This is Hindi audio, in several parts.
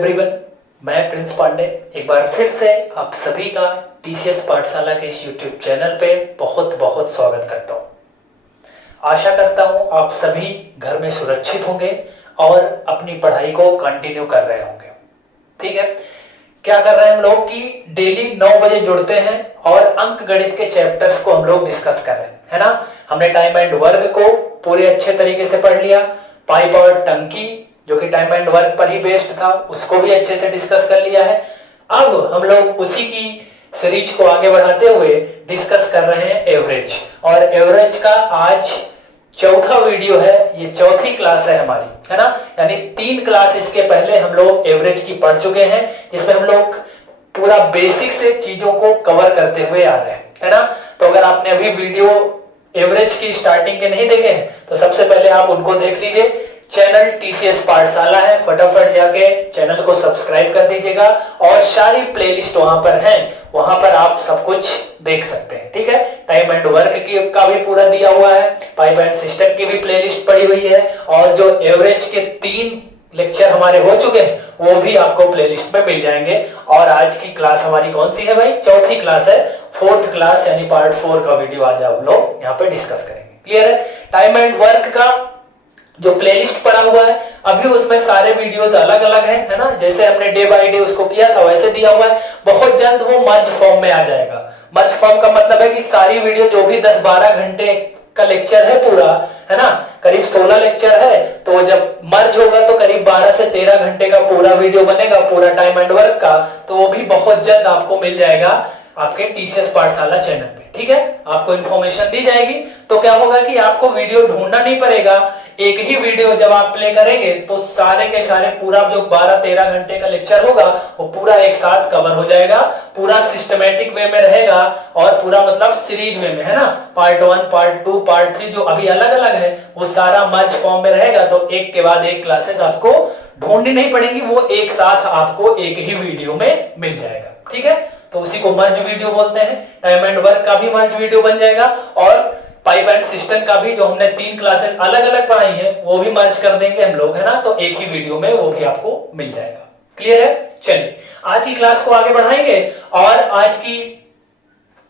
एवरीवन, मैं प्रिंस पांडे एक बार फिर से आप सभी का टीसीएस पाठशाला के इस यूट्यूब चैनल पे बहुत बहुत स्वागत करता हूँ। आशा करता हूँ आप सभी घर में सुरक्षित होंगे और अपनी पढ़ाई को कंटिन्यू कर रहे होंगे। ठीक है, क्या कर रहे हैं हम लोग कि डेली 9 बजे जुड़ते हैं और अंक गणित के चैप्टर्स को हम लोग डिस्कस कर रहे हैं, है ना। हमने टाइम एंड वर्क को पूरे अच्छे तरीके से पढ़ लिया। पाइप और टंकी जो कि टाइम एंड वर्क पर ही बेस्ड था, उसको भी अच्छे से डिस्कस कर लिया है। अब हम लोग उसी की सीरीज को आगे बढ़ाते हुए डिस्कस कर रहे हैं एवरेज, और एवरेज का आज चौथा वीडियो है। ये चौथी क्लास है हमारी, है ना। यानी 3 क्लास इसके पहले हम लोग एवरेज की पढ़ चुके हैं, जिसमें हम लोग पूरा बेसिक से चीजों को कवर करते हुए आ रहे हैं, है ना। तो अगर आपने अभी वीडियो एवरेज की स्टार्टिंग के नहीं देखे हैं तो सबसे पहले आप उनको देख लीजिए। चैनल टीसीएस पाठशाला है, फटाफट जाके चैनल को सब्सक्राइब कर दीजिएगा और सारी प्लेलिस्ट वहां पर है, वहां पर आप सब कुछ देख सकते हैं। ठीक है, टाइम एंड वर्क की का भी पूरा दिया हुआ है, पाइप एंड सिस्टम की भी प्लेलिस्ट पड़ी हुई है, और जो एवरेज के 3 लेक्चर हमारे हो चुके हैं वो भी आपको प्लेलिस्ट में मिल जाएंगे। और आज की क्लास हमारी कौन सी है भाई? चौथी क्लास है, 4th क्लास, यानी पार्ट 4 का वीडियो आज हम लोग यहाँ पे डिस्कस करेंगे। क्लियर है? टाइम एंड वर्क का जो प्लेलिस्ट पड़ा हुआ है अभी उसमें सारे वीडियोस अलग अलग हैं, है ना। जैसे हमने डे बाय डे उसको किया था वैसे दिया हुआ है। बहुत जल्द वो मर्ज फॉर्म में आ जाएगा। मर्ज फॉर्म का मतलब है कि सारी वीडियो जो भी 10-12 घंटे का लेक्चर है पूरा, है ना, करीब 16 लेक्चर है, तो जब मर्ज होगा तो करीब 12 से 13 घंटे का पूरा वीडियो बनेगा, पूरा टाइम एंड वर्क का। तो वो भी बहुत जल्द आपको मिल जाएगा आपके टीसीएस पाठशाला चैनल पे। ठीक है, आपको इन्फॉर्मेशन दी जाएगी। तो क्या होगा कि आपको वीडियो ढूंढना नहीं पड़ेगा। एक ही वीडियो जब आप प्ले करेंगे तो सारे के सारे पूरा जो 12-13 घंटे का लेक्चर होगा वो पूरा एक साथ कवर हो जाएगा, पूरा सिस्टमेटिक वे में रहेगा, और पूरा मतलब सीरीज वे में, है ना। पार्ट 1, पार्ट 2, पार्ट 3 जो अभी अलग अलग है वो सारा मर्ज फॉर्म में रहेगा। तो एक के बाद एक क्लासेस आपको ढूंढनी नहीं पड़ेंगी, वो एक साथ आपको एक ही वीडियो में मिल जाएगा। ठीक है, तो उसी को मर्ज वीडियो बोलते हैं। टाइम एंड वर्क का भी मर्ज वीडियो बन जाएगा, और पाइप एंड सिस्टम का भी जो हमने 3 क्लासेस अलग अलग पढ़ाई है वो भी मर्ज कर देंगे हम लोग, है ना। तो एक ही वीडियो में वो भी आपको मिल जाएगा। क्लियर है? चलिए आज की क्लास को आगे बढ़ाएंगे, और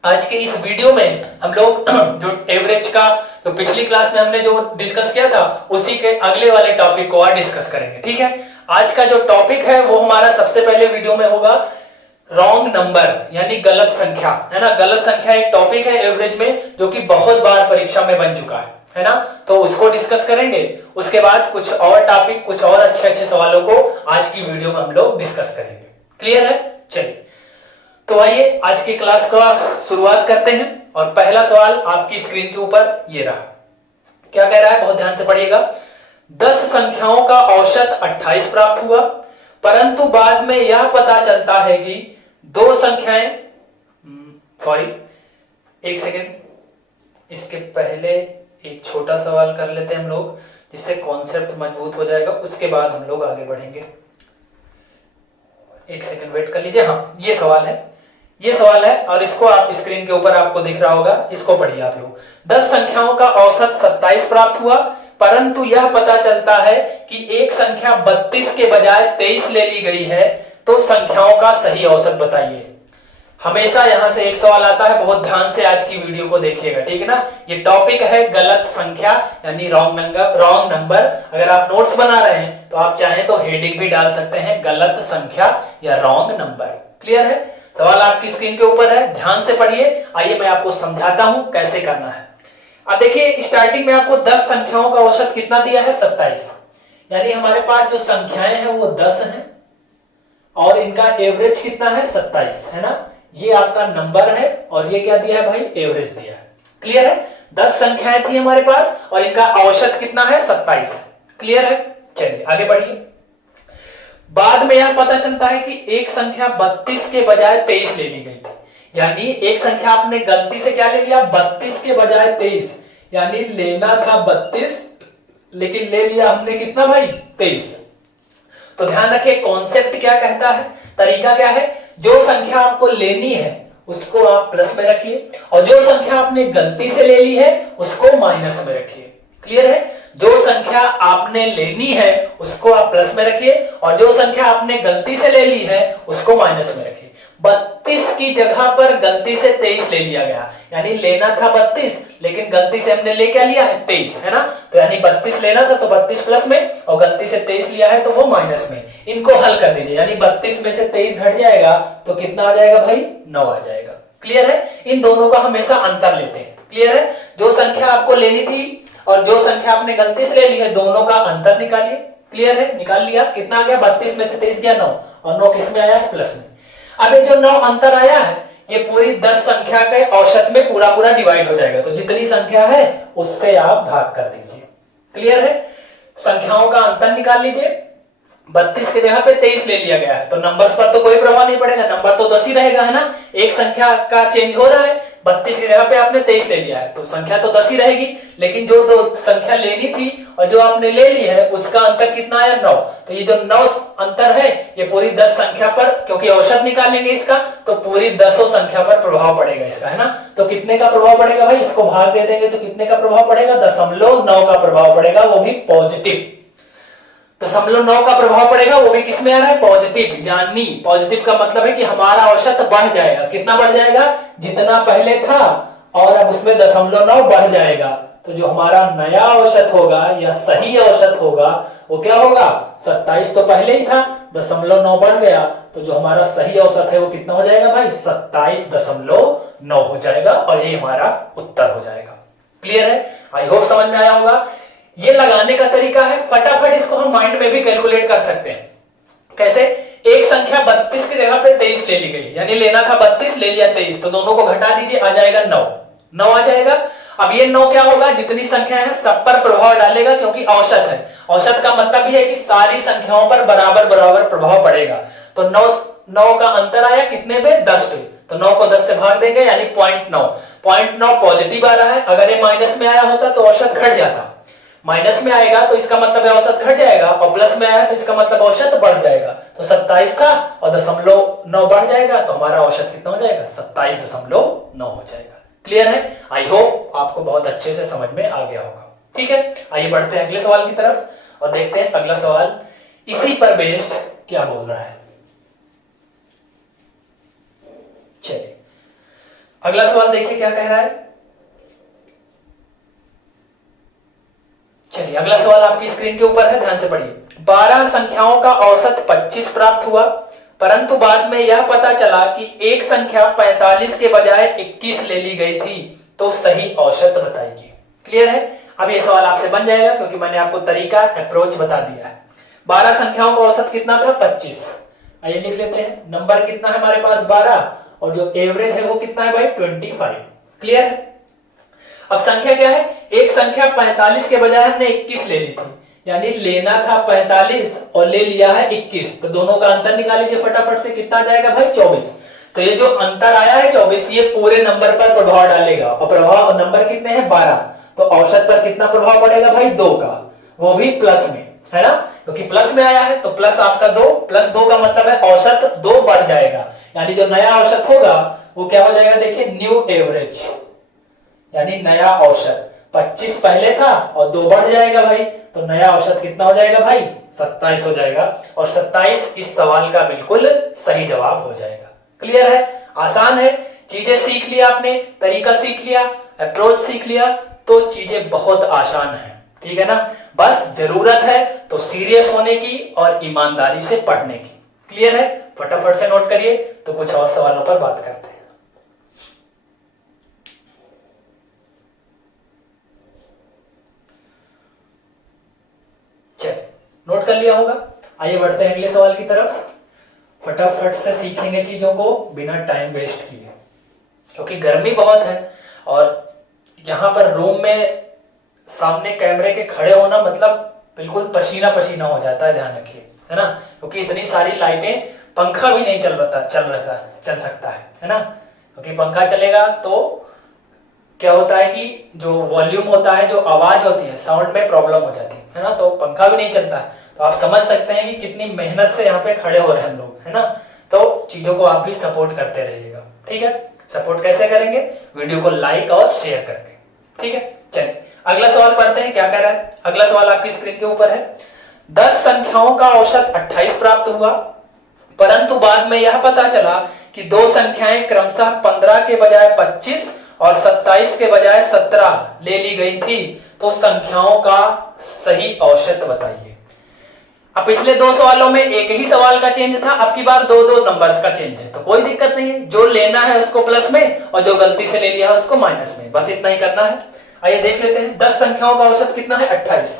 आज के इस वीडियो में हम लोग जो एवरेज का तो पिछली क्लास में हमने जो डिस्कस किया था उसी के अगले वाले टॉपिक को आज डिस्कस करेंगे। ठीक है, आज का जो टॉपिक है वो हमारा सबसे पहले वीडियो में होगा रॉन्ग नंबर, यानी गलत संख्या, है ना। गलत संख्या एक टॉपिक है एवरेज में जो कि बहुत बार परीक्षा में बन चुका है ना। तो उसको डिस्कस करेंगे। उसके बाद कुछ और टॉपिक, कुछ और अच्छे सवालों को आज की वीडियो में हम लोग डिस्कस करेंगे। क्लियर है? चलिए तो आइए आज की क्लास का शुरुआत करते हैं। और पहला सवाल आपकी स्क्रीन के ऊपर ये रहा। क्या कह रहा है? बहुत ध्यान से पढ़िएगा। 10 संख्याओं का औसत 28 प्राप्त हुआ, परंतु बाद में यह पता चलता है कि 2 संख्याएं, एक सेकेंड, इसके पहले एक छोटा सवाल कर लेते हैं हम लोग, जिससे कॉन्सेप्ट मजबूत हो जाएगा। उसके बाद हम लोग आगे बढ़ेंगे। एक सेकेंड वेट कर लीजिए। हाँ, ये सवाल है और इसको आप स्क्रीन के ऊपर आपको दिख रहा होगा, इसको पढ़िए आप लोग। 10 संख्याओं का औसत 27 प्राप्त हुआ, परंतु यह पता चलता है कि एक संख्या 32 के बजाय 23 ले ली गई है, तो संख्याओं का सही औसत बताइए। हमेशा यहां से एक सवाल आता है, बहुत ध्यान से आज की वीडियो को देखिएगा। ठीक है ना। ये टॉपिक है गलत संख्या, यानी रॉन्ग नंबर। अगर आप नोट्स बना रहे हैं तो आप चाहें तो हेडिंग भी डाल सकते हैं, गलत संख्या या रॉन्ग नंबर। क्लियर है? सवाल आपकी स्क्रीन के ऊपर है, ध्यान से पढ़िए। आइए मैं आपको समझाता हूं कैसे करना है। अब देखिए, स्टार्टिंग में आपको 10 संख्याओं का औसत कितना दिया है? 27। यानी हमारे पास जो संख्याएं हैं वो 10 हैं और इनका एवरेज कितना है? 27, है ना। ये आपका नंबर है और ये क्या दिया है भाई? एवरेज दिया है। क्लियर है? 10 संख्याएं थी हमारे पास और इनका औसत कितना है? 27 है। क्लियर है? चलिए आगे बढ़िए। बाद में यह पता चलता है कि एक संख्या 32 के बजाय 23 ले ली गई थी। यानी एक संख्या आपने गलती से क्या ले लिया? 32 के बजाय 23, यानी लेना था 32 लेकिन ले लिया हमने कितना भाई? 23। तो ध्यान रखिए कॉन्सेप्ट क्या कहता है, तरीका क्या है। जो संख्या आपको लेनी है उसको आप प्लस में रखिए, और जो संख्या आपने गलती से ले ली है उसको माइनस में रखिए। क्लियर है? जो संख्या आपने लेनी है उसको आप प्लस में रखिए और जो संख्या आपने गलती से ले ली है उसको माइनस में रखिए। 32 की जगह पर गलती से 23 ले लिया गया, यानी लेना था 32 लेकिन गलती से हमने ले क्या लिया है 23, है ना। तो यानी 32 लेना था तो 32 प्लस में और गलती से 23 लिया है तो वो माइनस में। इनको हल कर दीजिए, यानी 32 में से 23 घट जाएगा तो कितना आ जाएगा भाई 9 आ जाएगा। क्लियर है, इन दोनों का हमेशा अंतर लेते हैं। क्लियर है, जो संख्या आपको लेनी थी और जो संख्या आपने गलती से ले ली है दोनों का अंतर निकालिए। क्लियर है, निकाल लिया, कितना आ गया 32 में से 23 गया 9 और 9 किस में आया है प्लस में। अब ये जो 9 अंतर आया है ये पूरी 10 संख्या के औसत में पूरा पूरा डिवाइड हो जाएगा, तो जितनी संख्या है उससे आप भाग कर दीजिए। क्लियर है, संख्याओं का अंतर निकाल लीजिए। 32 की जगह पे 23 ले लिया गया है तो नंबर्स पर तो कोई प्रभाव नहीं पड़ेगा, नंबर तो 10 ही रहेगा, है ना। एक संख्या का चेंज हो रहा है, 32 की जगह पे आपने 23 ले लिया है तो संख्या तो 10 ही रहेगी, लेकिन जो दो संख्या लेनी थी और जो आपने ले ली है उसका अंतर कितना आया 9। तो ये जो 9 अंतर है ये पूरी 10 संख्या पर, क्योंकि औसत निकालेंगे इसका तो पूरी 10 संख्या पर प्रभाव पड़ेगा इसका, है ना। तो कितने का प्रभाव पड़ेगा भाई, इसको भाग दे देंगे तो कितने का प्रभाव पड़ेगा 0.9 का प्रभाव पड़ेगा, वो भी पॉजिटिव। 0.9 का प्रभाव पड़ेगा, वो भी किसमें आ रहा है पॉजिटिव, यानी पॉजिटिव का मतलब है कि हमारा औसत बढ़ जाएगा। कितना बढ़ जाएगा, जितना पहले था और अब उसमें 0.9 बढ़ जाएगा। तो जो हमारा नया औसत होगा या सही औसत होगा वो क्या होगा, 27 तो पहले ही था, 0.9 बढ़ गया तो जो हमारा सही औसत है वो कितना हो जाएगा भाई 27.9 हो जाएगा और ये हमारा उत्तर हो जाएगा। क्लियर है, आई होप समझ में आया होगा। ये लगाने का तरीका है, फटाफट इसको हम माइंड में भी कैलकुलेट कर सकते हैं। कैसे, एक संख्या 32 की जगह पे 23 ले ली गई, यानी लेना था 32 ले लिया 23, तो दोनों को घटा दीजिए आ जाएगा 9 आ जाएगा। अब ये 9 क्या होगा, जितनी संख्या है सब पर प्रभाव डालेगा क्योंकि औसत है। औसत का मतलब ये है कि सारी संख्याओं पर बराबर बराबर प्रभाव पड़ेगा। तो 9 का अंतर आया कितने पे 10 पे, तो 9 को 10 से भाग देंगे यानी 0.9 पॉजिटिव आ रहा है। अगर ये माइनस में आया होता तो औसत घट जाता, माइनस में आएगा तो इसका मतलब है औसत घट जाएगा और प्लस में आया तो इसका मतलब औसत बढ़ जाएगा। तो 27 था और 0.9 बढ़ जाएगा तो हमारा औसत कितना हो जाएगा 27.9 हो जाएगा। क्लियर है, आई होप आपको बहुत अच्छे से समझ में आ गया होगा। ठीक है, आइए बढ़ते हैं अगले सवाल की तरफ और देखते हैं अगला सवाल इसी पर बेस्ड क्या बोल रहा है। चलिए अगला सवाल देखिए क्या कह रहा है। चलिए अगला सवाल आपकी स्क्रीन के ऊपर है, ध्यान से पढ़िए। 12 संख्याओं का औसत 25 प्राप्त हुआ, परंतु बाद में यह पता चला कि एक संख्या 45 के बजाय 21 ले ली गई थी, तो सही औसत बताइए। क्लियर है, अब ये सवाल आपसे बन जाएगा क्योंकि मैंने आपको तरीका अप्रोच बता दिया है। 12 संख्याओं का औसत कितना था 25, आइए लिख लेते हैं। नंबर कितना है हमारे पास 12 और जो एवरेज है वो कितना है भाई 25। क्लियर है, अब संख्या क्या है, एक संख्या 45 के बजाय हमने 21 ले ली थी, यानी लेना था 45 और ले लिया है 21, तो दोनों का अंतर निकाल लीजिए फटाफट से, कितना आ जाएगा भाई 24। तो ये जो अंतर आया है 24 ये पूरे नंबर पर प्रभाव डालेगा और प्रभाव नंबर कितने हैं 12, तो औसत पर कितना प्रभाव पड़ेगा भाई 2 का, वो भी प्लस में, है ना, क्योंकि प्लस में आया है तो प्लस आपका 2 प्लस 2 का मतलब है औसत 2 बढ़ जाएगा, यानी जो नया औसत होगा वो क्या हो जाएगा, देखिए न्यू एवरेज, यानी नया औसत 25 पहले था और 2 बढ़ जाएगा भाई, तो नया औसत कितना हो जाएगा भाई 27 हो जाएगा और 27 इस सवाल का बिल्कुल सही जवाब हो जाएगा। क्लियर है, आसान है, चीजें सीख लिया आपने, तरीका सीख लिया, अप्रोच सीख लिया, तो चीजें बहुत आसान है। ठीक है ना, बस जरूरत है तो सीरियस होने की और ईमानदारी से पढ़ने की। क्लियर है, फटाफट से नोट करिए, तो कुछ और सवालों पर बात करते हैं। चलिए नोट कर लिया होगा, आइए बढ़ते हैं अगले सवाल की तरफ। फटाफट से सीखेंगे चीजों को बिना टाइम वेस्ट किए, क्योंकि गर्मी बहुत है और यहां पर रूम में सामने कैमरे के खड़े होना मतलब बिल्कुल पसीना पसीना हो जाता है, ध्यान रखिए, है ना, क्योंकि इतनी सारी लाइटें, पंखा भी नहीं चल सकता है ना, क्योंकि पंखा चलेगा तो क्या होता है कि जो वॉल्यूम होता है, जो आवाज होती है, साउंड में प्रॉब्लम हो जाती है ना, तो पंखा भी नहीं चलता है। तो आप समझ सकते हैं कि कितनी मेहनत से यहाँ पे खड़े हो रहे हैं हम लोग, है ना, तो चीजों को आप भी सपोर्ट करते रहिएगा। ठीक है, सपोर्ट कैसे करेंगे, वीडियो को लाइक और शेयर करके। ठीक है, चलिए अगला सवाल पढ़ते हैं क्या कह रहा है। अगला सवाल आपकी स्क्रीन के ऊपर है। 10 संख्याओं का औसत 28 प्राप्त हुआ, परंतु बाद में यह पता चला कि दो संख्याएं क्रमशः 15 के बजाय 25 और 27 के बजाय 17 ले ली गई थी, तो संख्याओं का सही औसत बताइए। अब पिछले दो सवालों में एक ही सवाल का चेंज था, अब की बार दो दो नंबर्स का चेंज है, तो कोई दिक्कत नहीं है। जो लेना है उसको प्लस में और जो गलती से ले लिया है उसको माइनस में, बस इतना ही करना है। आइए देख लेते हैं। 10 संख्याओं का औसत कितना है? 28।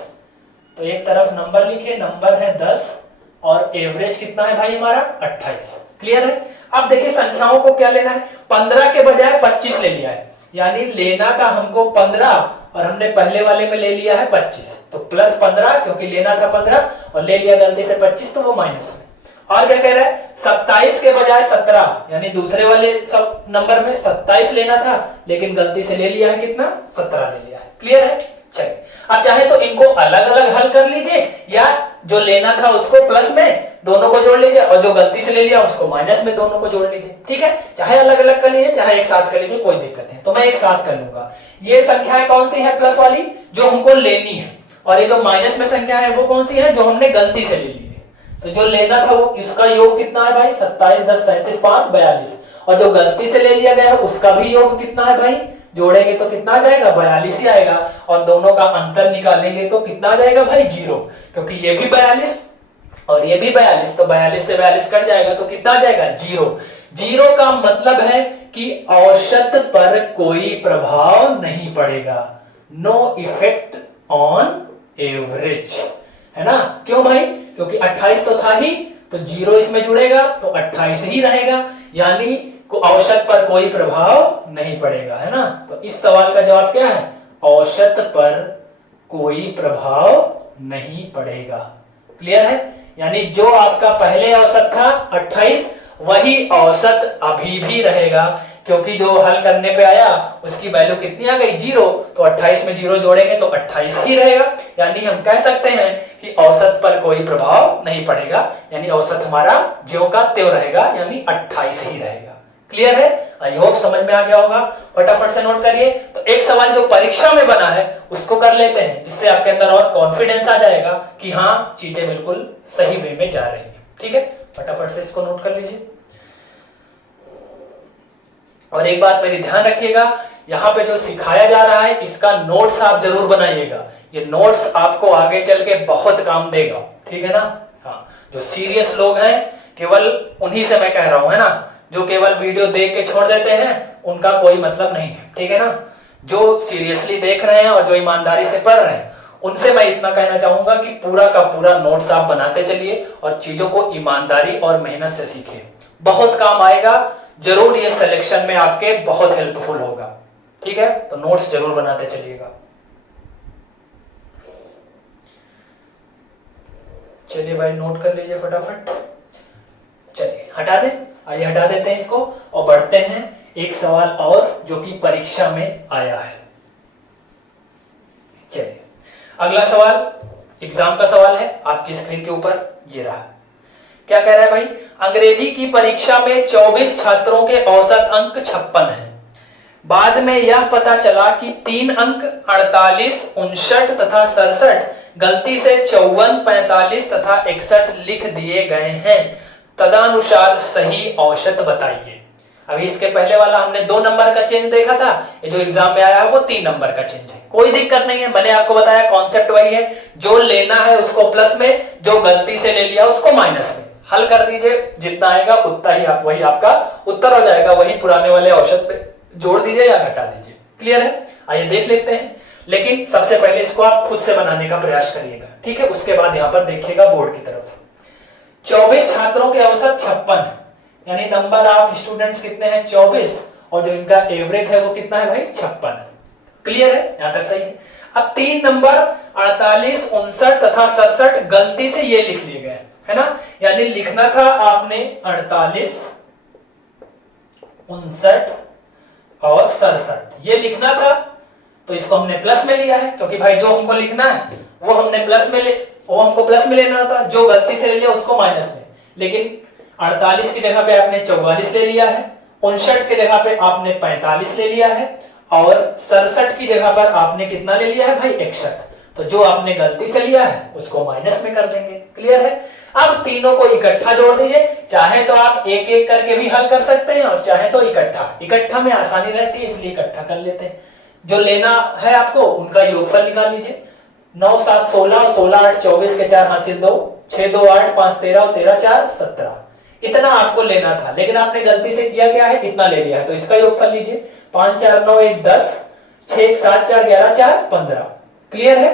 तो एक तरफ नंबर लिखे, नंबर है 10 और एवरेज कितना है भाई हमारा? 28। क्लियर है। अब देखिए संख्याओं को क्या लेना है, 15 के बजाय 25 ले लिया है, यानी लेना था हमको 15 और हमने पहले वाले में ले लिया है 25, तो प्लस 15 क्योंकि लेना था 15 और ले लिया गलती से 25, तो वो माइनस में। और क्या कह रहा है, 27 के बजाय 17, यानी दूसरे वाले सब नंबर में 27 लेना था लेकिन गलती से ले लिया है कितना? 17 ले लिया है। क्लियर है। चलिए अब चाहे तो इनको अलग अलग हल कर लीजिए या जो लेना था उसको प्लस में दोनों को जोड़ लीजिए और जो गलती से ले लिया उसको माइनस में दोनों को जोड़ लीजिए। ठीक है, चाहे अलग अलग कर लीजिए चाहे एक साथ कर लीजिए, कोई दिक्कत नहीं। तो मैं एक साथ कर लूंगा। ये संख्याएं कौन सी है प्लस वाली जो हमको लेनी है, और ये जो माइनस में संख्या है वो कौन सी है जो हमने गलती से ले ली है। तो जो लेना था वो इसका योग कितना है भाई? 27 10 37 5 42, और जो गलती से ले लिया गया है उसका भी योग कितना है भाई? जोड़ेंगे तो कितना आ जाएगा? 42 ही आएगा। और दोनों का अंतर निकालेंगे तो कितना आ जाएगा भाई? 0, क्योंकि ये भी 42 और ये भी 42, तो 42 से 42 कट जाएगा तो कितना आ जाएगा? 0। 0 का मतलब है कि औसत पर कोई प्रभाव नहीं पड़ेगा, नो इफेक्ट ऑन एवरेज, है ना। क्यों भाई? क्योंकि 28 तो था ही, तो 0 इसमें जुड़ेगा तो 28 ही रहेगा, यानी औसत पर कोई प्रभाव नहीं पड़ेगा, है ना। तो इस सवाल का जवाब क्या है? औसत पर कोई प्रभाव नहीं पड़ेगा। क्लियर है। यानी जो आपका पहले औसत था 28, वही औसत अभी भी रहेगा, क्योंकि जो हल करने पे आया उसकी वैल्यू कितनी आ गई? 0, तो 28 में 0 जोड़ेंगे तो 28 ही रहेगा। यानी हम कह सकते हैं कि औसत पर कोई प्रभाव नहीं पड़ेगा, यानी औसत हमारा ज्यों का त्यों रहेगा, यानी 28 ही रहेगा। क्लियर है। आई होप समझ में आ गया होगा। फटाफट से नोट करिए। तो एक सवाल जो परीक्षा में बना है उसको कर लेते हैं, जिससे आपके अंदर और कॉन्फिडेंस आ जाएगा कि हाँ चीजें बिल्कुल सही वे में जा रही है। ठीक है, फटाफट से इसको नोट कर लीजिए। और एक बात मेरी ध्यान रखिएगा, यहाँ पे जो सिखाया जा रहा है इसका नोट्स आप जरूर बनाइएगा। ये नोट्स आपको आगे चल के बहुत काम देगा। ठीक है ना। हाँ, जो सीरियस लोग हैं केवल उन्हीं से मैं कह रहा हूं, है ना। जो केवल वीडियो देख के छोड़ देते हैं उनका कोई मतलब नहीं है। ठीक है ना। जो सीरियसली देख रहे हैं और जो ईमानदारी से पढ़ रहे हैं उनसे मैं इतना कहना चाहूंगा कि पूरा का पूरा नोट्स आप बनाते चलिए और चीजों को ईमानदारी और मेहनत से सीखिए। बहुत काम आएगा जरूर, ये सिलेक्शन में आपके बहुत हेल्पफुल होगा। ठीक है, तो नोट्स जरूर बनाते चलिएगा। चलिए भाई नोट कर लीजिए फटाफट। चलिए हटा दें, आइए हटा देते हैं इसको और बढ़ते हैं एक सवाल और जो कि परीक्षा में आया है। चलिए अगला सवाल एग्जाम का सवाल है, आपकी स्क्रीन के ऊपर ये रहा। क्या कह रहा है भाई? अंग्रेजी की परीक्षा में 24 छात्रों के औसत अंक 56 हैं। बाद में यह पता चला कि 3 अंक 48, 59 तथा 67 गलती से 54, 45 तथा 61 लिख दिए गए हैं। तदनुसार सही औसत बताइए। अभी इसके पहले वाला हमने 2 नंबर का चेंज देखा था, ये जो एग्जाम में आया है वो 3 नंबर का चेंज है। कोई दिक्कत नहीं है, मैंने आपको बताया कॉन्सेप्ट वही है। जो लेना है उसको प्लस में, जो गलती से ले लिया उसको माइनस में। हल कर दीजिए, जितना आएगा उतना ही वही आपका उत्तर हो जाएगा। वही पुराने वाले औसत पे जोड़ दीजिए या घटा दीजिए। क्लियर है। आइए देख लेते हैं, लेकिन सबसे पहले इसको आप खुद से बनाने का प्रयास करिएगा। ठीक है, उसके बाद यहाँ पर देखिएगा बोर्ड की तरफ। 24 छात्रों के औसत 56, यानी नंबर ऑफ स्टूडेंट्स कितने हैं? 24, और जो इनका एवरेज है वो कितना है भाई? 56। क्लियर है, यहां तक सही है। अब 3 नंबर 48, 59 तथा 67 गलती से ये लिख लिए गए, है ना। यानी लिखना था आपने 48, 59 और 67 ये लिखना था, तो इसको हमने प्लस में लिया है, क्योंकि भाई जो हमको लिखना है वो हमने प्लस में हमको प्लस में लेना था, जो गलती से ले लिया उसको माइनस में। लेकिन 48 की जगह पे आपने 44 ले लिया है, 59 की जगह पे आपने 45 ले लिया है, और 67 की जगह पर आपने कितना ले लिया है भाई 61, तो जो आपने गलती से लिया है उसको माइनस में कर देंगे। क्लियर है? अब तीनों को इकट्ठा जोड़ दीजिए, चाहे तो आप एक एक करके भी हल कर सकते हैं और चाहे तो इकट्ठा में आसानी रहती है इसलिए इकट्ठा कर लेते हैं। जो लेना है आपको उनका योगफल निकाल लीजिए। 9 7 16 और 16 8 24 के 4 हासिल 2, 6 2 8 5 13 और 13 4 17, इतना आपको लेना था लेकिन आपने गलती से किया क्या है, इतना ले लिया है, तो इसका योगफल लीजिए। 5 4 9 1 10, 6 1 7 4 11 4 15। क्लियर है?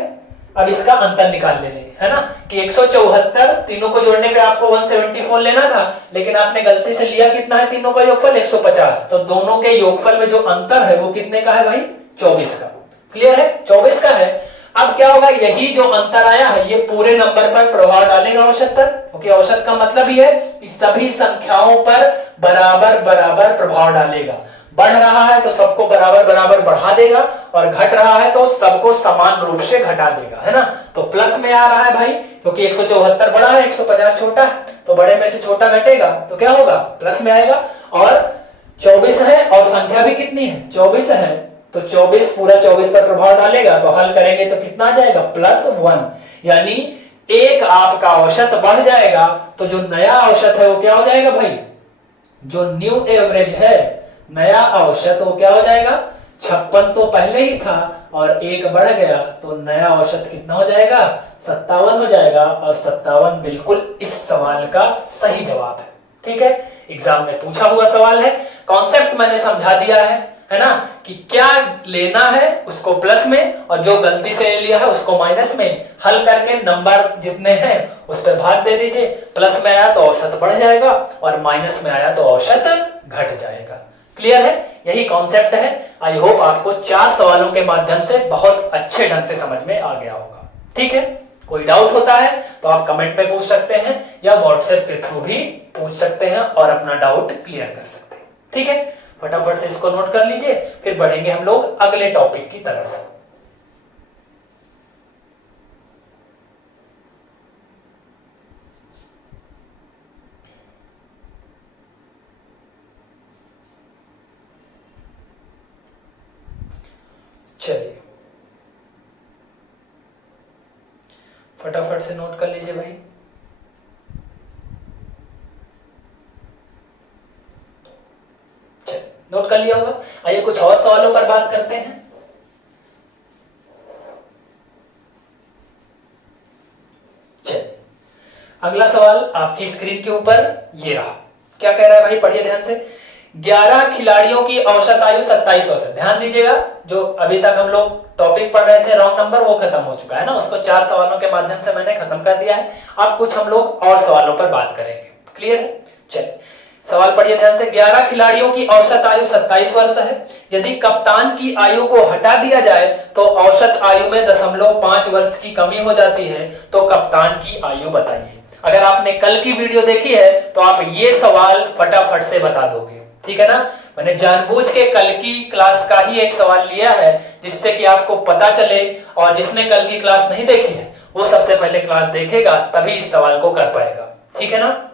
अब इसका अंतर निकाल लेंगे, है ना, कि 174 तीनों को जोड़ने पे आपको 174 लेना था लेकिन आपने गलती से लिया कितना है तीनों का योगफल 150, तो दोनों के योगफल में जो अंतर है वो कितने का है भाई 24 का। क्लियर है? 24 का है। अब क्या होगा, यही जो अंतर आया है ये पूरे नंबर पर प्रभाव डालेगा औसत पर, क्योंकि औसत का मतलब ही है कि सभी संख्याओं पर बराबर बराबर प्रभाव डालेगा। बढ़ रहा है तो सबको बराबर बराबर बढ़ा देगा और घट रहा है तो सबको समान रूप से घटा देगा, है ना। तो प्लस में आ रहा है भाई, क्योंकि 174 बड़ा है 150 छोटा है, तो बड़े में से छोटा घटेगा तो क्या होगा, प्लस में आएगा। और 24 है और संख्या भी कितनी है 24 है, तो 24 पूरा 24 पर प्रभाव डालेगा, तो हल करेंगे तो कितना आ जाएगा +1, यानी एक आपका औसत बढ़ जाएगा तो जो नया औसत है वो क्या हो जाएगा भाई, जो न्यू एवरेज है नया औसत वो क्या हो जाएगा 56 तो पहले ही था और एक बढ़ गया तो नया औसत कितना हो जाएगा 57 हो जाएगा, और 57 बिल्कुल इस सवाल का सही जवाब है। ठीक है, एग्जाम में पूछा हुआ सवाल है, कॉन्सेप्ट मैंने समझा दिया है ना, कि क्या लेना है उसको प्लस में और जो गलती से ले लिया है उसको माइनस में, हल करके नंबर जितने हैं उस पर भाग दे दीजिए। प्लस में आया तो औसत बढ़ जाएगा और माइनस में आया तो औसत घट जाएगा। क्लियर है? यही कॉन्सेप्ट है। आई होप आपको 4 सवालों के माध्यम से बहुत अच्छे ढंग से समझ में आ गया होगा। ठीक है, कोई डाउट होता है तो आप कमेंट में पूछ सकते हैं या व्हाट्सएप के थ्रू भी पूछ सकते हैं और अपना डाउट क्लियर कर सकते हैं। ठीक है, फटाफट से इसको नोट कर लीजिए, फिर बढ़ेंगे हम लोग अगले टॉपिक की तरफ। चलिए फटाफट से नोट कर लीजिए भाई। नोट कर लिया होगा। आइए कुछ और सवालों पर बात करते हैं। चलिए अगला सवाल आपकी स्क्रीन के ऊपर ये रहा, क्या कह रहा है भाई, पढ़िए ध्यान से। 11 खिलाड़ियों की औसत आयु 27 वर्ष। ध्यान दीजिएगा, जो अभी तक हम लोग टॉपिक पढ़ रहे थे रॉन्ग नंबर वो खत्म हो चुका है ना, उसको 4 सवालों के माध्यम से मैंने खत्म कर दिया है। अब कुछ हम लोग और सवालों पर बात करेंगे। क्लियर है? चलिए सवाल पढ़िए ध्यान से। 11 खिलाड़ियों की औसत आयु 27 वर्ष है। यदि कप्तान की आयु को हटा दिया जाए तो औसत आयु में 0.5 वर्ष की कमी हो जाती है, तो कप्तान की आयु बताइए। अगर आपने कल की वीडियो देखी है तो आप ये सवाल फटाफट से बता दोगे। ठीक है ना, मैंने जानबूझ के कल की क्लास का ही एक सवाल लिया है जिससे कि आपको पता चले, और जिसने कल की क्लास नहीं देखी है वो सबसे पहले क्लास देखेगा तभी इस सवाल को कर पाएगा। ठीक है ना,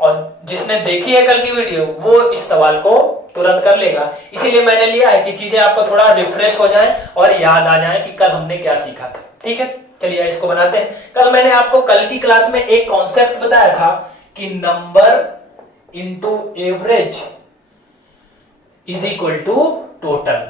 और जिसने देखी है कल की वीडियो वो इस सवाल को तुरंत कर लेगा। इसीलिए मैंने लिया है कि चीजें आपको थोड़ा रिफ्रेश हो जाएं और याद आ जाएं कि कल हमने क्या सीखा था। ठीक है, चलिए इसको बनाते हैं। कल मैंने आपको कल की क्लास में एक कॉन्सेप्ट बताया था कि number into average is equal to total.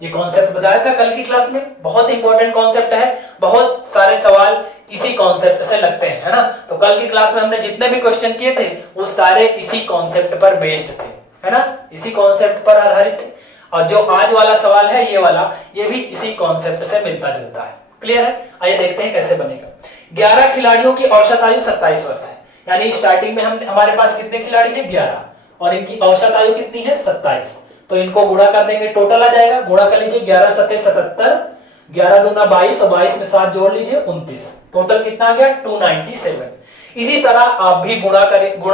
ये कॉन्सेप्ट बताया था कल की क्लास में, बहुत इंपॉर्टेंट कॉन्सेप्ट है, बहुत सारे सवाल इसी कॉन्सेप्ट से लगते हैं, है ना। तो कल की क्लास में हमने जितने भी क्वेश्चन किए थे वो सारे इसी कॉन्सेप्ट पर बेस्ड थे, है ना, इसी कॉन्सेप्ट पर आधारित थे। और जो आज वाला सवाल है ये वाला, ये भी इसी कॉन्सेप्ट से मिलता जुलता है। क्लियर है? आइए देखते हैं कैसे बनेगा। 11 खिलाड़ियों की औसत आयु 27 वर्ष है, यानी स्टार्टिंग में हमारे पास कितने खिलाड़ी हैं 11 और इनकी औसत आयु कितनी है 27, तो इनको गुणा कर देंगे, टोटल आ जाएगा। गुणा कर लीजिए, 11 7 77, 11 दूना 22 और 22 में 7 जोड़ लीजिए 29, टोटल कितना आ गया 297। इसी तरह आप भी गुणा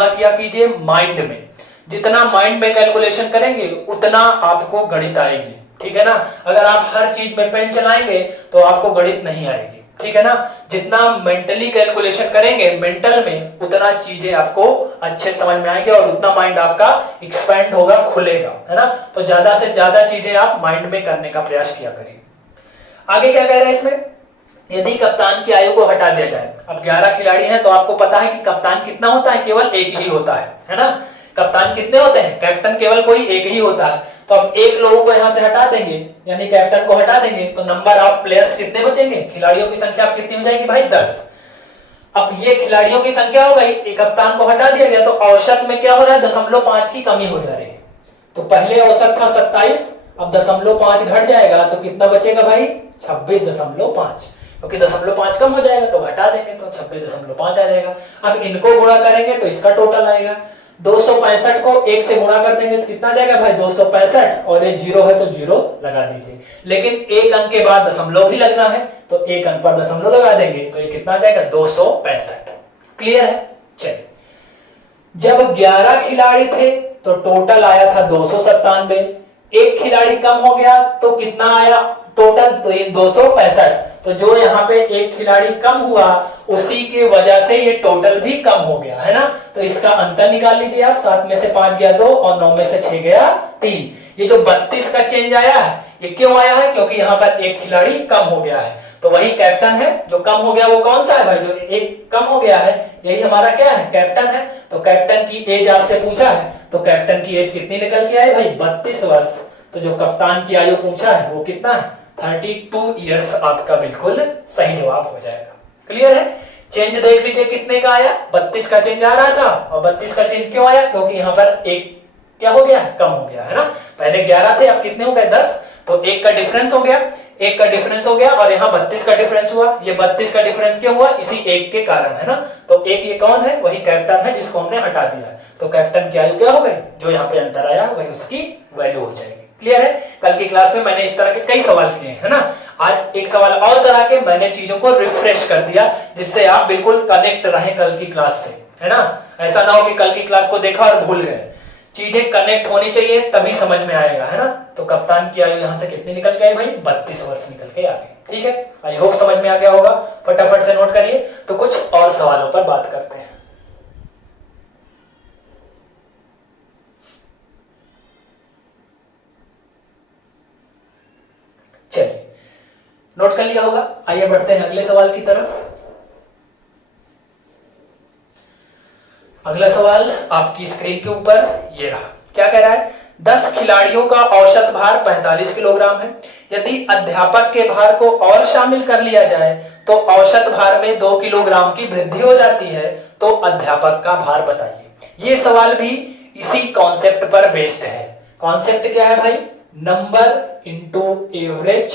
किया कीजिए माइंड में, जितना माइंड में कैलकुलेशन करेंगे उतना आपको गणित आएगी। ठीक है ना, अगर आप हर चीज में पेन चलाएंगे तो आपको गणित नहीं आएगी। ठीक है ना। जितना मेंटली कैलकुलेशन करेंगे मेंटल में, उतना चीजें आपको अच्छे समझ में आएंगे और उतना माइंड आपका एक्सपेंड होगा, खुलेगा, है ना। तो ज्यादा से ज्यादा चीजें आप माइंड में करने का प्रयास किया करिए। आगे क्या कह रहे हैं इसमें, यदि कप्तान की आयु को हटा दिया जाए, अब 11 खिलाड़ी हैं तो आपको पता है कि कप्तान कितना होता है, केवल एक ही होता है ना। कप्तान कितने होते हैं, कैप्टन केवल कोई एक ही होता है। तो अब एक लोगों को यहां से हटा देंगे, यानी कैप्टन को हटा देंगे, तो नंबर ऑफ प्लेयर्स कितने बचेंगे, खिलाड़ियों की संख्या कितनी हो जाएगी भाई, 10। अब ये खिलाड़ियों की संख्या हो गई, एक कप्तान को हटा दिया गया, तो औसत में क्या हो रहा है, 0.5 की कमी हो जा रही है। तो पहले औसत था 27, अब 0.5 घट जाएगा, तो कितना बचेगा भाई, 26.5, क्योंकि 0.5 कम हो जाएगा तो घटा देंगे तो 26.5 आ जाएगा। अब इनको गुणा करेंगे तो इसका टोटल आएगा, 265 को 1 से गुणा कर देंगे तो कितना जाएगा भाई, 265, और ये 0 है तो 0 लगा दीजिए। लेकिन एक अंक के बाद दशमलव भी लगना है, तो एक अंक पर दशमलव लगा देंगे तो ये कितना जाएगा, 265। क्लियर है। चलिए, जब 11 खिलाड़ी थे तो टोटल आया था 297, एक खिलाड़ी कम हो गया तो कितना आया टोटल, तो ये 265। तो जो यहाँ पे एक खिलाड़ी कम हुआ उसी के वजह से ये टोटल भी कम हो गया, है ना। तो इसका अंतर निकाल लीजिए आप, 7 में से 5 गया 2 और 9 में से 6 गया 3। ये जो 32 का चेंज आया है, ये क्यों आया है, क्योंकि यहाँ पर एक खिलाड़ी कम हो गया है। तो वही कैप्टन है, जो कम हो गया वो कौन सा है भाई, जो एक कम हो गया है, यही हमारा क्या है, कैप्टन है। तो कैप्टन की एज आपसे पूछा है, तो कैप्टन की एज कितनी निकल के आई भाई, 32 वर्ष। तो जो कप्तान की आयु पूछा है वो कितना है, 32 ईयर्स आपका बिल्कुल सही जवाब हो जाएगा। क्लियर है। चेंज देख लीजिए कितने का आया, 32 का चेंज आ रहा था, और 32 का चेंज क्यों आया, क्योंकि यहाँ पर एक क्या हो गया, कम हो गया, है ना। पहले 11 थे, अब कितने हो गए, 10, तो एक का डिफरेंस हो गया, एक का डिफरेंस हो गया, और यहाँ 32 का डिफरेंस हुआ। ये 32 का डिफरेंस क्यों हुआ, इसी एक के कारण, है ना। तो एक ये कौन है, वही कैप्टन है जिसको हमने हटा दिया। तो कैप्टन की आयु क्या हो गई, जो यहाँ पे अंतर आया वही उसकी वैल्यू हो जाएगी। क्लियर है। कल की क्लास में मैंने इस तरह के कई सवाल किए, है ना। आज एक सवाल और करा के मैंने चीजों को रिफ्रेश कर दिया, जिससे आप बिल्कुल कनेक्ट रहे कल की क्लास से, है ना। ऐसा ना हो कि कल की क्लास को देखा और भूल गए, चीजें कनेक्ट होनी चाहिए तभी समझ में आएगा, है ना। तो कप्तान की आयु यहां से कितनी निकल के आई भाई, 32 वर्ष निकल के आ गई। ठीक है, आई होप समझ में आ गया होगा। फटाफट से नोट करिए। तो कुछ और सवालों पर बात करते हैं। चलिए, नोट कर लिया होगा। आइए बढ़ते हैं अगले सवाल की तरफ। अगला सवाल आपकी स्क्रीन के ऊपर ये रहा। क्या कह रहा है, 10 खिलाड़ियों का औसत भार 45 किलोग्राम है। यदि अध्यापक के भार को और शामिल कर लिया जाए तो औसत भार में 2 किलोग्राम की वृद्धि हो जाती है, तो अध्यापक का भार बताइए। ये सवाल भी इसी कॉन्सेप्ट पर बेस्ड है। कॉन्सेप्ट क्या है भाई, number into average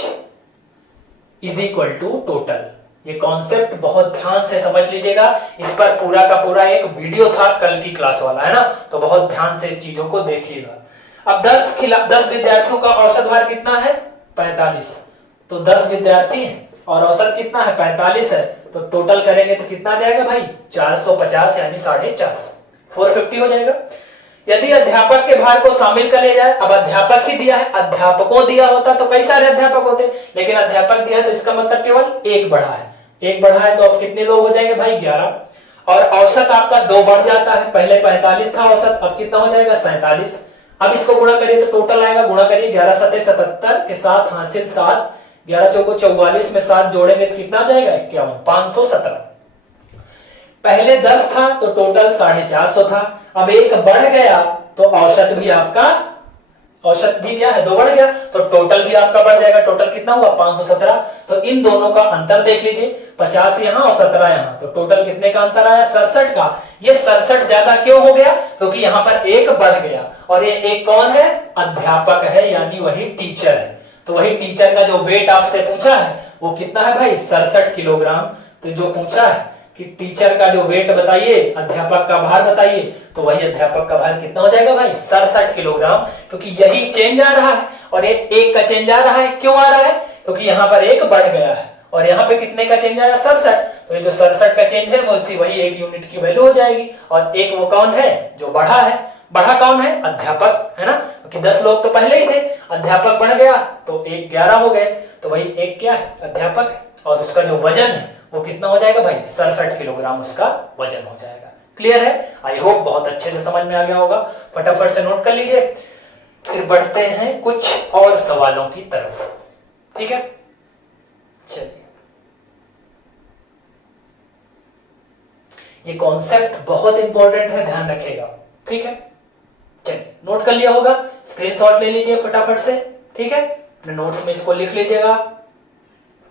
is equal to total. ये कॉन्सेप्ट बहुत ध्यान से समझ लीजिएगा। इस पर पूरा का पूरा एक वीडियो था कल की क्लास वाला, है ना। तो बहुत ध्यान से इस चीजों को देखिएगा। अब 10 विद्यार्थियों का औसत भार कितना है, 45। तो 10 विद्यार्थी हैं और औसत कितना है, 45 है। तो टोटल करेंगे तो कितना आ जाएगा भाई, 450 यानी 450, 450 हो जाएगा। यदि अध्यापक के भार को शामिल कर लिया जाए, अब अध्यापक ही दिया है, अध्यापकों दिया होता तो कई सारे अध्यापक होते, लेकिन अध्यापक दिया है तो इसका मतलब केवल एक बढ़ा है। एक बढ़ा है तो अब कितने लोग हो जाएंगे भाई, 11। और औसत आपका 2 बढ़ जाता है, पहले 45 था औसत, अब कितना हो जाएगा 47। अब इसको गुणा करिए तो टोटल आएगा, गुणा करिए 11 7 77 के साथ हासिल 7, 11 चौको 44 में 7 जोड़ेंगे तो कितना आ जाएगा 51, 517। पहले 10 था तो टोटल 450 था, अब एक बढ़ गया तो औसत भी आपका, औसत भी क्या है 2 बढ़ गया, तो टोटल भी आपका बढ़ जाएगा। टोटल कितना हुआ 517। तो इन दोनों का अंतर देख लीजिए, 50 यहाँ और 17 यहाँ, तो टोटल कितने का अंतर आया, 67 का। ये 67 ज्यादा क्यों हो गया, क्योंकि यहाँ पर एक बढ़ गया, और ये एक कौन है, अध्यापक है, यानी वही टीचर है। तो वही टीचर का जो वेट आपसे पूछा है वो कितना है भाई, 67 किलोग्राम। तो जो पूछा है कि टीचर का जो वेट बताइए, अध्यापक का भार बताइए, तो वही अध्यापक का भार कितना हो जाएगा भाई, 67 किलोग्राम। क्योंकि यही चेंज आ रहा है और एक का चेंज आ रहा है। क्यों आ रहा है, क्योंकि यहाँ पर एक बढ़ गया है और यहाँ पे कितने का चेंज आया, 67। तो ये जो 67 का चेंज है वो वही 1 यूनिट की वैल्यू हो जाएगी। और एक वो कौन है जो बढ़ा है, बढ़ा कौन है, अध्यापक, है ना। क्योंकि 10 लोग तो पहले ही थे, अध्यापक बढ़ गया तो 11 हो गए, तो वही एक क्या है, अध्यापक है। और उसका जो वजन है वो कितना हो जाएगा भाई, 67 किलोग्राम उसका वजन हो जाएगा। क्लियर है? आई होप बहुत अच्छे से समझ में आ गया होगा। फटाफट से नोट कर लीजिए, फिर बढ़ते हैं कुछ और सवालों की तरफ। ठीक है, चलिए, ये कॉन्सेप्ट बहुत इंपॉर्टेंट है, ध्यान रखिएगा। ठीक है, चलिए, नोट कर लिया होगा, स्क्रीनशॉट ले लीजिए फटाफट से। ठीक है, अपने नोट्स में इसको लिख लीजिएगा,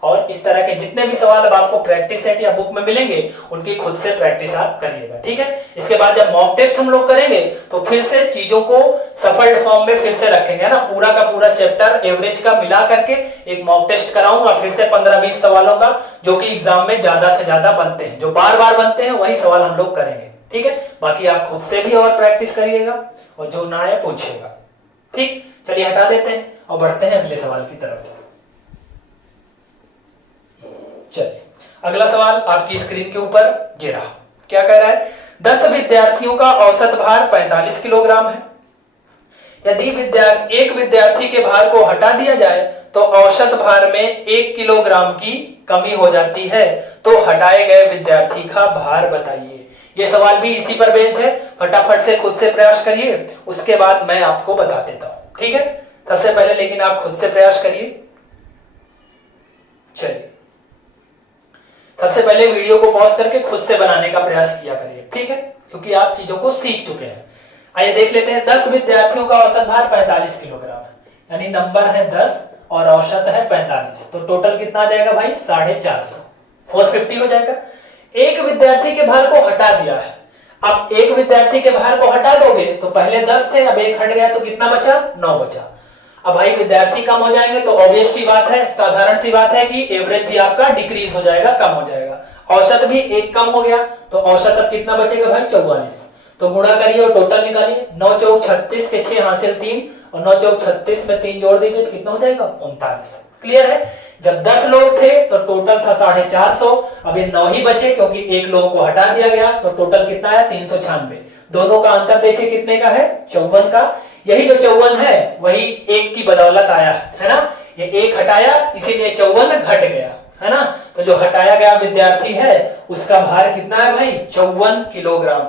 और इस तरह के जितने भी सवाल अब आपको प्रैक्टिस सेट या बुक में मिलेंगे उनकी खुद से प्रैक्टिस आप करिएगा। ठीक है, इसके बाद जब मॉक टेस्ट हम लोग करेंगे तो फिर से चीजों को सफल्ड फॉर्म में फिर से रखेंगे, है ना। पूरा का पूरा चैप्टर एवरेज का मिला करके एक मॉक टेस्ट कराऊंगा फिर से 15-20 सवालों का, जो कि एग्जाम में ज्यादा से ज्यादा बनते हैं, जो बार बार बनते हैं वही सवाल हम लोग करेंगे। ठीक है, बाकी आप खुद से भी और प्रैक्टिस करिएगा, और जो ना है पूछिएगा। ठीक, चलिए हटा देते हैं और बढ़ते हैं अगले सवाल की तरफ। चलिए, अगला सवाल आपकी स्क्रीन के ऊपर ये रहा। क्या कह रहा है, 10 विद्यार्थियों का औसत भार 45 किलोग्राम है। यदि एक विद्यार्थी के भार को हटा दिया जाए तो औसत भार में 1 किलोग्राम की कमी हो जाती है, तो हटाए गए विद्यार्थी का भार बताइए। ये सवाल भी इसी पर बेस्ड है, फटाफट से खुद से प्रयास करिए, उसके बाद मैं आपको बता देता हूं। ठीक है, सबसे पहले लेकिन आप खुद से प्रयास करिए। चलिए, सबसे पहले वीडियो को पॉज करके खुद से बनाने का प्रयास किया करिए। ठीक है, क्योंकि आप चीजों को सीख चुके हैं। आइए देख लेते हैं, 10 विद्यार्थियों का औसत भार 45 किलोग्राम है, यानी नंबर है 10 और औसत है 45, तो टोटल कितना आ जाएगा भाई, 450, 450 हो जाएगा। एक विद्यार्थी के भार को हटा दिया है। अब एक विद्यार्थी के भार को हटा दोगे तो पहले 10 थे, अब एक हट गया तो कितना बचा, 9 बचा। अब भाई विद्यार्थी कम हो जाएंगे तो ऑब्वियस सी बात है, साधारण सी बात है कि एवरेज भी आपका डिक्रीज हो जाएगा, कम हो जाएगा। औसत भी एक कम हो गया, तो औसत अब कितना बचेगा भाई, 44। तो गुणा करिए और टोटल निकालिए, 9 चौक 36 के 6 हासिल 3, और 9 चौक 36 में 3 जोड़ दीजिए तो कितना हो जाएगा, 39। क्लियर है? जब 10 लोग थे तो टोटल था 450, अब ये 9 ही बचे क्योंकि एक लोग को हटा दिया गया, तो टोटल कितना है, 396। दोनों का अंतर देखिए कितने का है, 54 का। यही जो 54 है वही एक की बदौलत आया है ना, ये एक हटाया इसीलिए 54 घट गया, है ना। तो जो हटाया गया विद्यार्थी है उसका भार कितना है भाई, 54 किलोग्राम।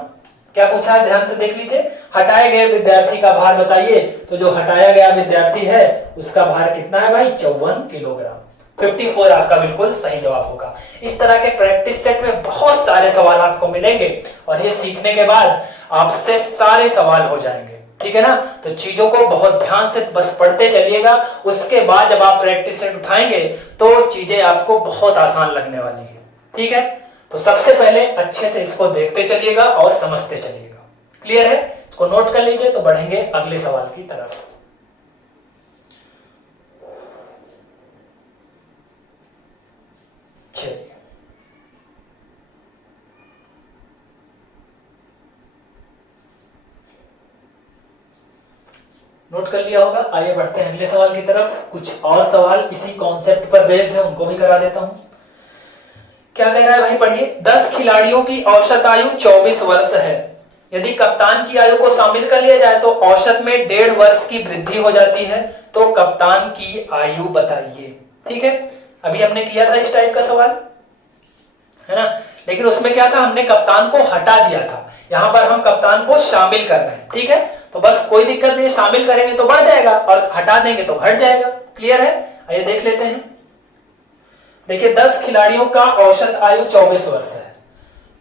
क्या पूछा है, ध्यान से देख लीजिए, हटाए गए विद्यार्थी का भार बताइए, तो जो हटाया गया विद्यार्थी है उसका भार कितना है भाई, 54 किलोग्राम। 54 आपका बिल्कुल सही जवाब होगा। इस तरह के प्रैक्टिस सेट में बहुत सारे सवाल आपको मिलेंगे, और ये सीखने के बाद आपसे सारे सवाल हो जाएंगे। ठीक है ना, तो चीजों को बहुत ध्यान से बस पढ़ते चलिएगा, उसके बाद जब आप प्रैक्टिस सेट उठाएंगे तो चीजें आपको बहुत आसान लगने वाली है। ठीक है, तो सबसे पहले अच्छे से इसको देखते चलिएगा और समझते चलिएगा। क्लियर है? इसको नोट कर लीजिए, तो बढ़ेंगे अगले सवाल की तरफ। चलिए, नोट कर लिया होगा। आइए बढ़ते हैं अगले सवाल की तरफ। कुछ और सवाल इसी कॉन्सेप्ट पर बेस्ड है, उनको भी करा देता हूं। क्या कह रहा है भाई, पढ़िए। 10 खिलाड़ियों की औसत आयु 24 वर्ष है। यदि कप्तान की आयु को शामिल कर लिया जाए तो औसत में 1.5 वर्ष की वृद्धि हो जाती है, तो कप्तान की आयु बताइए। ठीक है, अभी हमने किया था इस टाइप का सवाल, है ना, लेकिन उसमें क्या था, हमने कप्तान को हटा दिया था। यहां पर हम कप्तान को शामिल कर रहे हैं। ठीक है, तो बस कोई दिक्कत नहीं, शामिल करेंगे तो बढ़ जाएगा और हटा देंगे तो घट जाएगा। क्लियर है? आइए देख लेते हैं। देखिए, 10 खिलाड़ियों का औसत आयु 24 वर्ष है,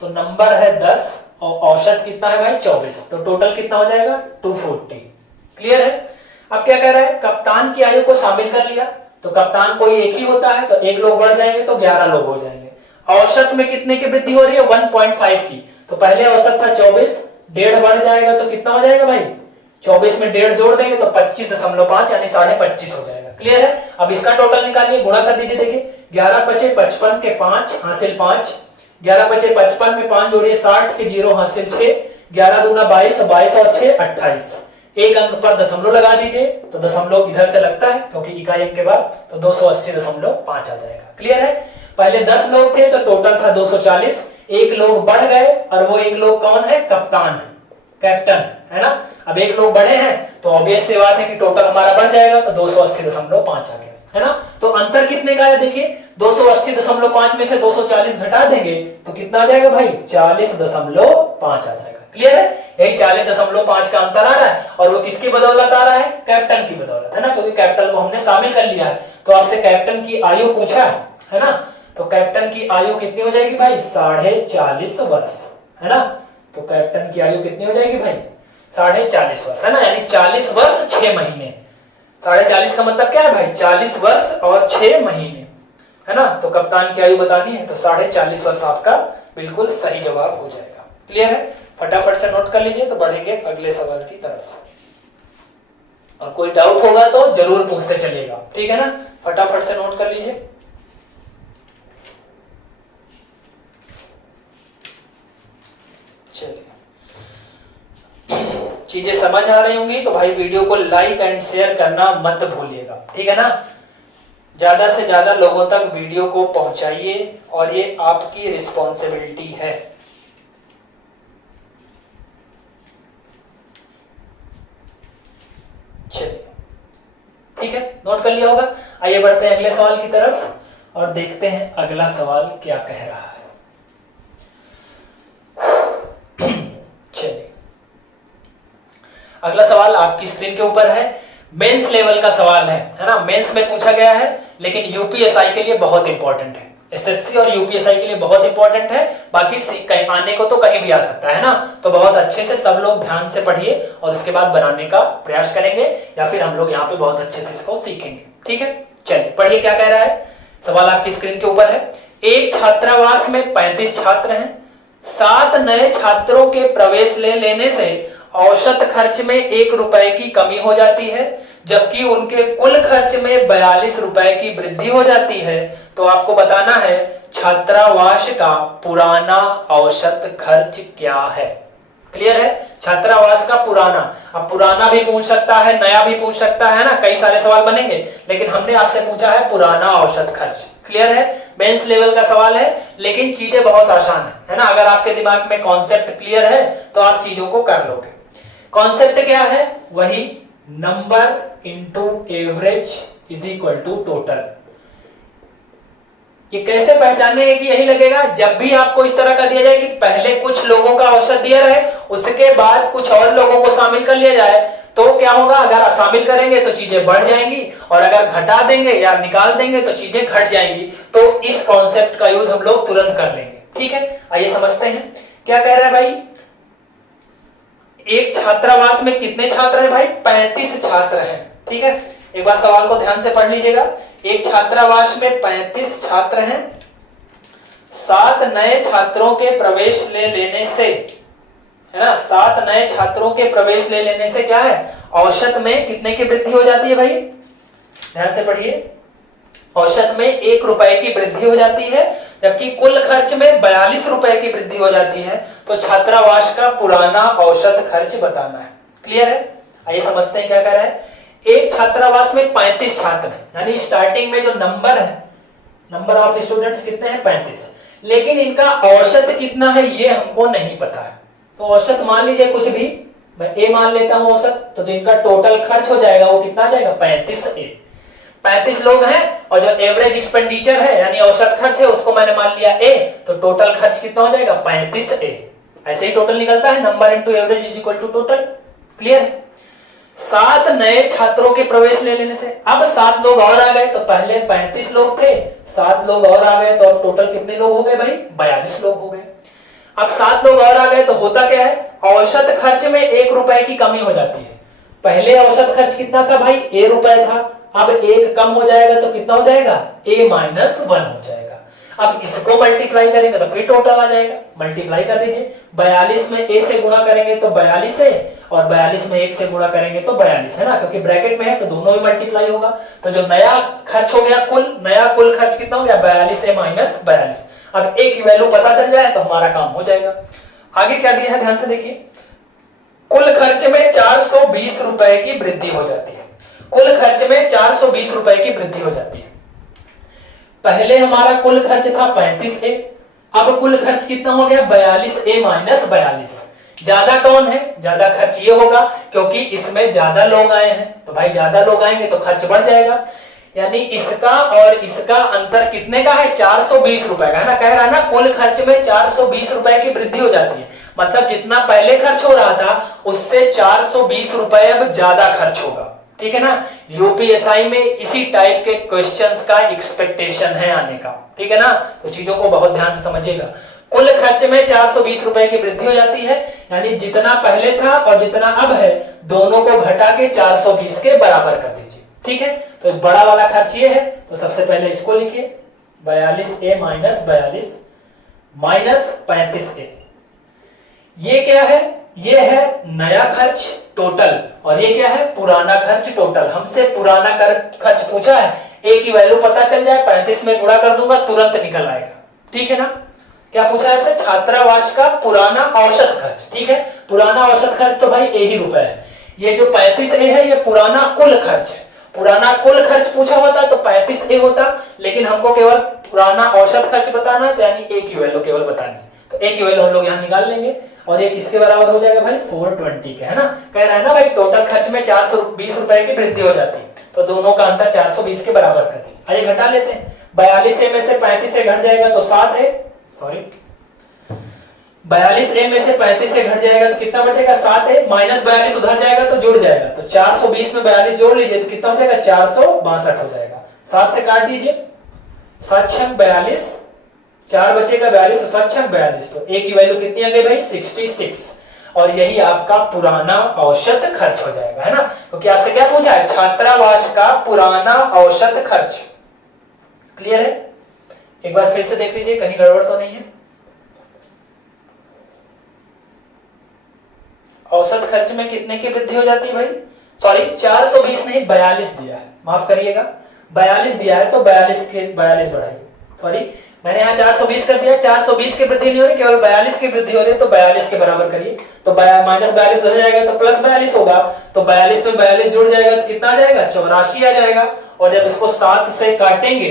तो नंबर है 10 और औसत कितना है भाई, 24, तो टोटल कितना हो जाएगा, 240। क्लियर है? अब क्या कह रहा है, कप्तान की आयु को शामिल कर लिया, तो कप्तान कोई एक ही होता है, तो एक लोग बढ़ जाएंगे तो 11 लोग हो जाएंगे। औसत में कितने की वृद्धि हो रही है, 1.5 की, तो पहले औसत था 24, 1.5 बढ़ जाएगा तो कितना हो जाएगा भाई, 24 में 1.5 जोड़ देंगे तो 25.5 यानी 25.5 हो जाएगा। क्लियर है? अब इसका टोटल निकालिए, गुणा कर दीजिए। देखिए, 11 पचे 55 के 5 हासिल 5, 11 पचे 55 में 5 जोड़िए 60 के 0 हासिल 6, 11 दूना 22, 22 और 6 28। एक अंक पर दशमलव लगा दीजिए, तो दशमलव इधर से लगता है क्योंकि इकाई अंक के बाद, तो 280.5 आ जाएगा। क्लियर है? पहले 10 लोग थे तो टोटल था 240, एक लोग बढ़ गए और वो एक लोग कौन है, कप्तान, कैप्टन, है ना। अब एक लोग बढ़े हैं तो ऑब्वियस सी बात है कि टोटल हमारा बढ़ जाएगा, तो 280.5 आ गया। है ना। तो अंतर कितने का है देखिए, 280.5 में से 240 घटा देंगे तो कितना आ जाएगा भाई, 40.5 आ जाएगा। क्लियर है, यही 40.5 का अंतर आ रहा है और वो किसकी बदौलत आ रहा है, कैपिटल की बदौलत, है ना, क्योंकि कैपिटल को हमने शामिल कर लिया है। तो आपसे कैपिटल की आयु पूछा है ना, तो कैपिटल की आयु कितनी हो जाएगी भाई, 40.5 वर्ष, है ना। तो कैपिटल की आयु कितनी हो जाएगी भाई, 40.5 वर्ष, है ना, यानी 40 वर्ष 6 महीने। 40.5 का मतलब क्या है भाई, 40 वर्ष और 6 महीने, है ना। तो कप्तान की आयु बतानी है तो 40.5 वर्ष आपका बिल्कुल सही जवाब हो जाएगा। क्लियर है, फटाफट से नोट कर लीजिए। तो बढ़ेंगे अगले सवाल की तरफ, और कोई डाउट होगा तो जरूर पूछते चलिएगा, ठीक है ना। फटाफट से नोट कर लीजिए। चलिए, चीजें समझ आ रही होंगी तो भाई वीडियो को लाइक एंड शेयर करना मत भूलिएगा, ठीक है ना। ज्यादा से ज्यादा लोगों तक वीडियो को पहुंचाइए और ये आपकी रिस्पॉन्सिबिलिटी है। चलिए, ठीक है, नोट कर लिया होगा। आइए बढ़ते हैं अगले सवाल की तरफ और देखते हैं अगला सवाल क्या कह रहा है। चलिए, अगला सवाल आपकी स्क्रीन के ऊपर है, मेंस लेवल का सवाल है ना। मेंस में पूछा गया है लेकिन यूपीएसआई के लिए बहुत इंपॉर्टेंट है। एसएससी और यूपीएसआई के लिए बहुत इंपॉर्टेंट है, बाकी कहीं आने को तो कहीं भी आ सकता है ना। तो बहुत अच्छे से सब लोग ध्यान से पढ़िए और उसके बाद बनाने का प्रयास करेंगे, या फिर हम लोग यहाँ पे बहुत अच्छे से इसको सीखेंगे, ठीक है। चलिए पढ़िए क्या कह रहा है, सवाल आपकी स्क्रीन के ऊपर है। एक छात्रावास में 35 छात्र हैं, 7 नए छात्रों के प्रवेश ले लेने से औसत खर्च में 1 रुपए की कमी हो जाती है, जबकि उनके कुल खर्च में 42 रुपए की वृद्धि हो जाती है। तो आपको बताना है छात्रावास का पुराना औसत खर्च क्या है। क्लियर है, छात्रावास का पुराना। अब पुराना भी पूछ सकता है, नया भी पूछ सकता है ना, कई सारे सवाल बनेंगे, लेकिन हमने आपसे पूछा है पुराना औसत खर्च। क्लियर है, मेंस लेवल का सवाल है लेकिन चीजें बहुत आसान है ना। अगर आपके दिमाग में कॉन्सेप्ट क्लियर है तो आप चीजों को कर लोगे। कॉन्सेप्ट क्या है, वही number into average is equal to total. ये कैसे पहचानेंगे कि यही लगेगा, जब भी आपको इस तरह का दिया जाए कि पहले कुछ लोगों का औसत दिया रहे, उसके बाद कुछ और लोगों को शामिल कर लिया जाए, तो क्या होगा, अगर शामिल करेंगे तो चीजें बढ़ जाएंगी और अगर घटा देंगे या निकाल देंगे तो चीजें घट जाएंगी। तो इस कॉन्सेप्ट का यूज हम लोग तुरंत कर लेंगे, ठीक है। आइए समझते हैं क्या कह रहा है भाई। एक छात्रावास में कितने छात्र हैं भाई, 35 छात्र हैं, ठीक है। एक बार सवाल को ध्यान से पढ़ लीजिएगा। एक छात्रावास में 35 छात्र हैं, 7 नए छात्रों के प्रवेश ले लेने से, है ना, 7 नए छात्रों के प्रवेश ले लेने से क्या है, औसत में कितने की वृद्धि हो जाती है भाई, ध्यान से पढ़िए। औसत में 1 रुपए की वृद्धि हो जाती है, जबकि कुल खर्च में 42 रुपए की वृद्धि हो जाती है। तो छात्रावास का पुराना औसत खर्च बताना है। क्लियर है, आइए समझते हैं क्या कह रहा है। एक छात्रावास में 35 छात्र हैं, यानी स्टार्टिंग में जो नंबर है, नंबर ऑफ स्टूडेंट्स कितने हैं, 35, लेकिन इनका औसत कितना है ये हमको नहीं पता है। तो औसत मान लीजिए कुछ भी, मैं ए मान लेता हूं औसत, तो इनका टोटल खर्च हो जाएगा वो कितना आ जाएगा, 35A। 35 लोग हैं और जो एवरेज एक्सपेंडिचर है यानी औसत खर्च है उसको मैंने मान लिया ए, तो टोटल खर्च कितना हो जाएगा, 35A। ऐसे ही टोटल निकलता है, number into average is equal to total. Clear, 7 नए छात्रों के प्रवेश ले लेने से, अब 7 लोग और आ गए, तो पहले 35 लोग थे, 7 लोग और आ गए, तो अब टोटल कितने लोग हो गए भाई, 42 लोग हो गए। अब 7 लोग और आ गए तो होता क्या है, औसत खर्च में 1 रुपए की कमी हो जाती है। पहले औसत खर्च कितना था भाई, A रुपए था, अब 1 कम हो जाएगा तो कितना हो जाएगा, A माइनस 1 हो जाएगा। अब इसको मल्टीप्लाई करेंगे तो फिर टोटल आ जाएगा, मल्टीप्लाई कर दीजिए। 42 में A से गुणा करेंगे तो 42 है, और 42 में 1 से गुणा करेंगे तो 42 है ना, क्योंकि ब्रैकेट में है तो दोनों में मल्टीप्लाई होगा। तो जो नया खर्च हो गया, नया कुल खर्च कितना हो गया, 42A माइनस 42। अब A की वैल्यू पता चल जाए तो हमारा काम हो जाएगा। आगे क्या दिया है ध्यान से देखिए, कुल खर्च में 420 रुपए की वृद्धि हो जाती है। कुल खर्च में 420 रुपए की वृद्धि हो जाती है। पहले हमारा कुल खर्च था 35A, अब कुल खर्च कितना हो गया, 42A माइनस 42। ज्यादा कौन है, ज्यादा खर्च ये होगा क्योंकि इसमें ज्यादा लोग आए हैं, तो भाई ज्यादा लोग आएंगे तो खर्च बढ़ जाएगा। यानी इसका और इसका अंतर कितने का है? 420 रुपए का है ना। कह रहा है ना कुल खर्च में 420 रुपए की वृद्धि हो जाती है, मतलब जितना पहले खर्च हो रहा था उससे 420 रुपए अब ज्यादा खर्च होगा। ठीक है ना। यूपीएसआई में इसी टाइप के क्वेश्चंस का एक्सपेक्टेशन है आने का। ठीक है ना, तो चीजों को बहुत ध्यान से समझिएगा। कुल खर्च में 420 रुपए की वृद्धि हो जाती है, यानी जितना पहले था और जितना अब है दोनों को घटा के 420 के बराबर कर दीजिए। ठीक है, तो बड़ा वाला खर्च ये है, तो सबसे पहले इसको लिखिए 42A माइनस 42 माइनस 35A। ये क्या है? ये है नया खर्च टोटल, और ये क्या है? पुराना खर्च टोटल। हमसे पुराना खर्च पूछा है, ए की वैल्यू पता चल जाए, 35 में गुणा कर दूंगा तुरंत निकल आएगा। ठीक है ना। क्या पूछा है? छात्रावास का पुराना औसत खर्च। ठीक है, पुराना औसत खर्च तो भाई ए ही रुपए है। ये जो 35A है ये पुराना कुल खर्च है। पुराना कुल खर्च पूछा होता तो 35A होता, लेकिन हमको केवल पुराना औसत खर्च बताना है, यानी ए की वैल्यू केवल बतानी। तो ए की वैल्यू हम लोग यहाँ निकाल लेंगे, और ये किसके बराबर हो जाएगा भाई? 420 के, है ना। कह रहा है ना भाई टोटल खर्च में 420 रुपए की वृद्धि हो जाती, तो दोनों का अंतर 420 के बराबर कर दी। आइए घटा लेते हैं। 42A में से 35A घट जाएगा तो 7 है, सॉरी 42A में से 35 से घट जाएगा तो कितना बचेगा? 7 है, माइनस 42 उधर जाएगा तो जुड़ जाएगा, तो 420 में 42 जोड़ लीजिए तो कितना हो जाएगा? 462 हो जाएगा। 7 से काट दीजिए, 7 छंग 42, 4 बचेगा 42 और 7 छंग 42, तो ए की वैल्यू कितनी आ गई भाई? 66। और यही आपका पुराना औसत खर्च हो जाएगा, है ना। क्योंकि आपसे क्या पूछा है? छात्रावास का पुराना औसत खर्च। क्लियर है? एक बार फिर से देख लीजिए, कहीं गड़बड़ तो नहीं है। औसत खर्च में कितने की वृद्धि हो जाती है भाई? सॉरी 420 नहीं 42 दिया है, माफ करिएगा 42 दिया है, तो 42 के 42 बढ़ाइए। सॉरी मैंने यहाँ 420 कर दिया, 420 की वृद्धि नहीं हो रही, केवल 42 की वृद्धि हो रही है, तो 42 के बराबर करिए। तो माइनस 42 हो जाएगा तो प्लस 42 होगा, तो 42 में 42 जुड़ जाएगा तो कितना आ जाएगा? 84 आ जाएगा। और जब इसको 7 से काटेंगे,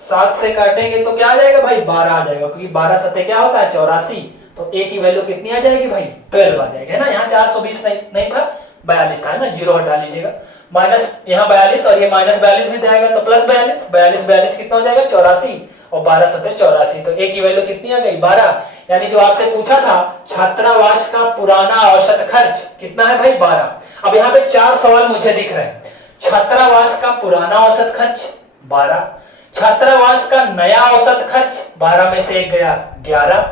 7 से काटेंगे तो क्या आ जाएगा भाई? 12 आ जाएगा, क्योंकि 12 सत्ते क्या होता है? 84। तो ए की वैल्यू कितनी आ जाएगी भाई? 12 आ जाएगी, है ना। यहाँ 420 नहीं था, 42 था, है ना। जीरो हटा लीजिएगा, माइनस यहाँ 42 और ये माइनस 42 भी जाएगा तो प्लस 42, 42 कितना हो जाएगा? 84 और 12 सत्ते 84, तो ए की वैल्यू कितनी आ गई? 12। यानी जो आपसे पूछा था छात्रावास का पुराना औसत खर्च कितना है भाई? 12। अब यहाँ पे 4 सवाल मुझे दिख रहे हैं। छात्रावास का पुराना औसत खर्च 12, छात्रावास का नया औसत खर्च 12 में से एक गया 11,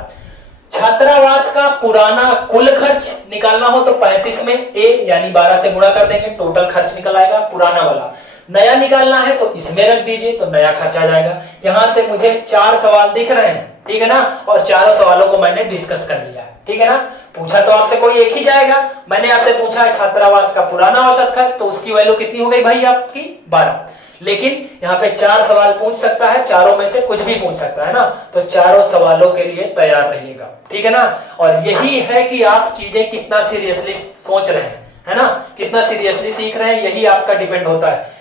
छात्रावास का पुराना कुल खर्च निकालना हो तो 35 में ए यानी 12 से गुणा कर देंगे, टोटल खर्च निकल आएगा पुराना वाला। नया निकालना है तो इसमें रख दीजिए तो नया खर्च आ जाएगा। यहां से मुझे 4 सवाल दिख रहे हैं, ठीक है ना, और चारों सवालों को मैंने डिस्कस कर लिया, ठीक है ना। पूछा तो आपसे कोई एक ही जाएगा। मैंने आपसे पूछा है छात्रावास का पुराना औसत खर्च, तो उसकी वैल्यू कितनी हो गई भाई आपकी? 12। लेकिन यहाँ पे 4 सवाल पूछ सकता है, चारों में से कुछ भी पूछ सकता है ना, तो चारों सवालों के लिए तैयार रहिएगा, ठीक है ना। और यही है कि आप चीजें कितना सीरियसली सोच रहे हैं, है ना, कितना सीरियसली सीख रहे हैं, यही आपका डिपेंड होता है।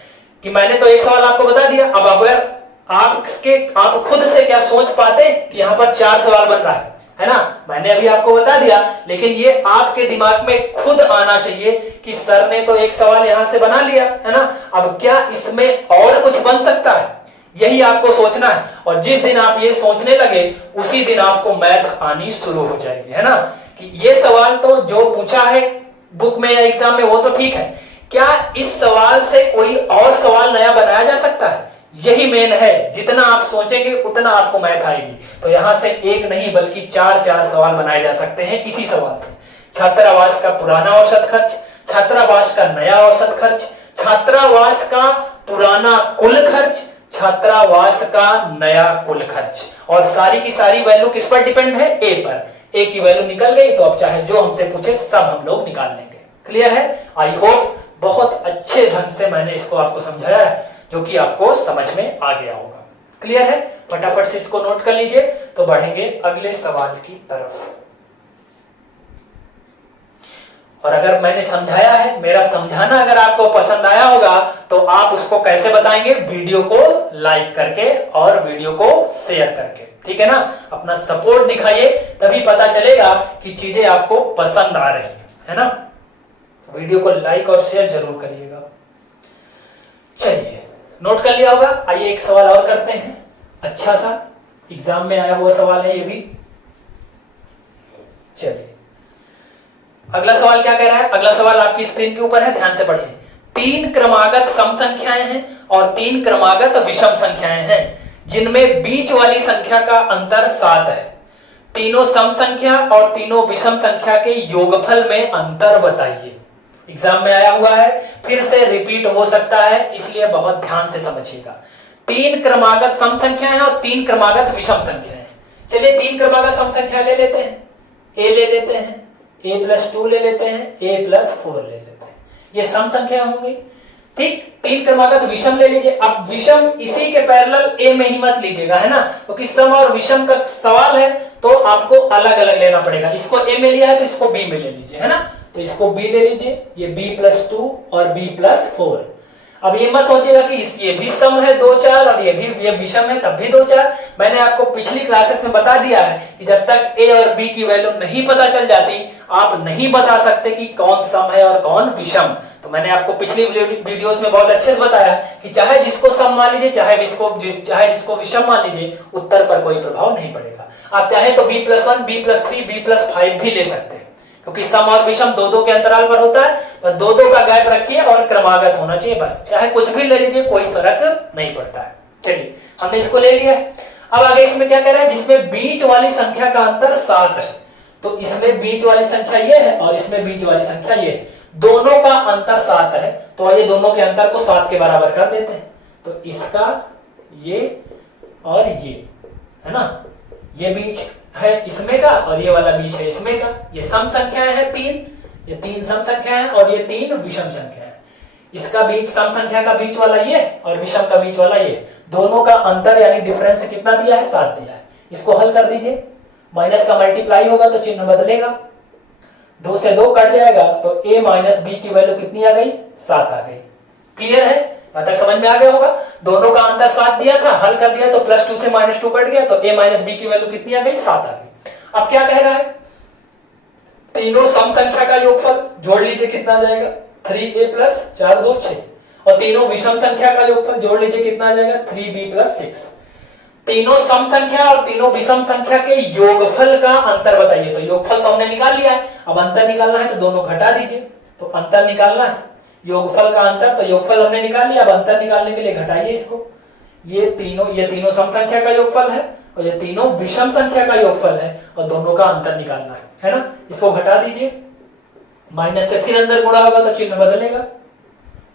कि मैंने तो एक सवाल आपको बता दिया, अब अगर आप खुद से क्या सोच पाते कि यहाँ पर 4 सवाल बन रहा है ना। मैंने अभी आपको बता दिया, लेकिन ये आपके दिमाग में खुद आना चाहिए कि सर ने तो एक सवाल यहां से बना लिया, है ना, अब क्या इसमें और कुछ बन सकता है, यही आपको सोचना है। और जिस दिन आप ये सोचने लगे उसी दिन आपको मैथ आनी शुरू हो जाएगी, है ना। कि ये सवाल तो जो पूछा है बुक में या एग्जाम में वो तो ठीक है, क्या इस सवाल से कोई और सवाल नया बनाया जा सकता है, यही मेन है। जितना आप सोचेंगे उतना आपको मैथ आएगी। तो यहां से एक नहीं बल्कि 4 सवाल बनाए जा सकते हैं इसी सवाल से। छात्रावास का पुराना औसत खर्च, छात्रावास का नया औसत खर्च, छात्रावास का पुराना कुल खर्च, छात्रावास का नया कुल खर्च, और सारी की सारी वैल्यू किस पर डिपेंड है? ए पर। ए की वैल्यू निकल गई तो अब चाहे जो हमसे पूछे सब हम लोग निकाल लेंगे। क्लियर है? आई होप बहुत अच्छे ढंग से मैंने इसको आपको समझाया है, जो कि आपको समझ में आ गया होगा। क्लियर है? फटाफट से इसको नोट कर लीजिए, तो बढ़ेंगे अगले सवाल की तरफ। और अगर मैंने समझाया है, मेरा समझाना अगर आपको पसंद आया होगा, तो आप उसको कैसे बताएंगे? वीडियो को लाइक करके और वीडियो को शेयर करके, ठीक है ना। अपना सपोर्ट दिखाइए, तभी पता चलेगा कि चीजें आपको पसंद आ रही है ना। वीडियो को लाइक और शेयर जरूर करिएगा। चलिए नोट कर लिया होगा। आइए एक सवाल और करते हैं, अच्छा सा एग्जाम में आया हुआ सवाल है ये भी। चलिए अगला सवाल क्या कह रहा है, अगला सवाल आपकी स्क्रीन के ऊपर है, ध्यान से पढ़िए। 3 क्रमागत सम संख्याएं हैं और 3 क्रमागत विषम संख्याएं हैं जिनमें बीच वाली संख्या का अंतर 7 है। तीनों सम संख्या और तीनों विषम संख्या के योगफल में अंतर बताइए। एग्जाम में आया हुआ है, फिर से रिपीट हो सकता है, इसलिए बहुत ध्यान से समझिएगा। 3 क्रमागत सम संख्याएं हैं और 3 क्रमागत विषम संख्याएं हैं। चलिए 3 क्रमागत सम संख्या ले लेते हैं, a ले लेते हैं, a+2 ले लेते हैं, a+4 ले लेते हैं, ये सम संख्या होंगी। ठीक, 3 क्रमागत विषम ले लीजिए। अब विषम इसी के पैरेलल a में ही मत लीजिएगा, है ना, क्योंकि सम और विषम का सवाल है तो आपको अलग अलग लेना पड़ेगा। इसको a में लिया है तो इसको b में ले लीजिए, है ना, तो इसको b ले लीजिए, ये b+2 और b+4। अब ये मत सोचिएगा कि ये भी सम है 2 4 और ये विषम है तब भी 2 4। मैंने आपको पिछली क्लासेस में बता दिया है कि जब तक a और b की वैल्यू नहीं पता चल जाती आप नहीं बता सकते कि कौन सम है और कौन विषम। तो मैंने आपको पिछली वीडियोस में बहुत अच्छे से बताया कि चाहे जिसको सम मान लीजिए चाहे जिसको विषम मान लीजिए, उत्तर पर कोई प्रभाव नहीं पड़ेगा। आप चाहे तो b+1 b+3 b+5 भी ले सकते हैं, क्योंकि सम और विषम 2 के अंतराल पर होता है। बस 2 का गैप रखिए और क्रमागत होना चाहिए, बस चाहे कुछ भी ले लीजिए कोई फर्क नहीं पड़ता है। चलिए हमने इसको ले लिया है। अब आगे इसमें क्या कह रहा है, जिसमें बीच वाली संख्या का अंतर 7 है, तो इसमें बीच वाली संख्या ये है और इसमें बीच वाली संख्या ये है, दोनों का अंतर 7 है। तो आइए दोनों के अंतर को 7 के बराबर कर देते हैं। तो इसका ये और ये, है ना, ये बीच है इसमें का और ये वाला बीच है इसमें का। ये सम संख्याएं हैं 3, ये 3 सम संख्या है और ये 3 विषम संख्या है। इसका बीच सम संख्या का बीच वाला ये और विषम का बीच वाला ये, दोनों का अंतर यानी डिफरेंस कितना दिया है, 7 दिया है। इसको हल कर दीजिए, माइनस का मल्टीप्लाई होगा तो चिन्ह बदलेगा, 2 से 2 कट जाएगा तो a - b की वैल्यू कितनी आ गई, 7 आ गई। क्लियर है, यहां तक समझ में आ गया होगा। दोनों का अंतर 7 दिया था, हल कर दिया तो +2 से -2 कट गया तो a - b की वैल्यू कितनी आ गई, 7 आ गई। अब क्या कह रहा है, तीनों सम संख्या का योगफल जोड़ लीजिए कितना आ जाएगा, 3a + 4 2 6, और तीनों विषम संख्या का योगफल जोड़ लीजिए कितना आ जाएगा, 3b + 6। तीनों सम संख्या और तीनों विषम संख्या के योगफल का अंतर बताइए। तो योगफल तो हमने निकाल लिया है, अब अंतर निकालना है तो दोनों घटा दीजिए। तो अंतर निकालना है, योगफल का अंतर, तो योगफल हमने निकाल लिया, अब अंतर निकालने के लिए घटाइए इसको। ये तीनों सम संख्या का योगफल है और ये तीनों विषम संख्या का योगफल है और दोनों का अंतर निकालना है ना। इसको घटा दीजिए, माइनस से फिर अंदर गुणा होगा तो चिन्ह बदलेगा,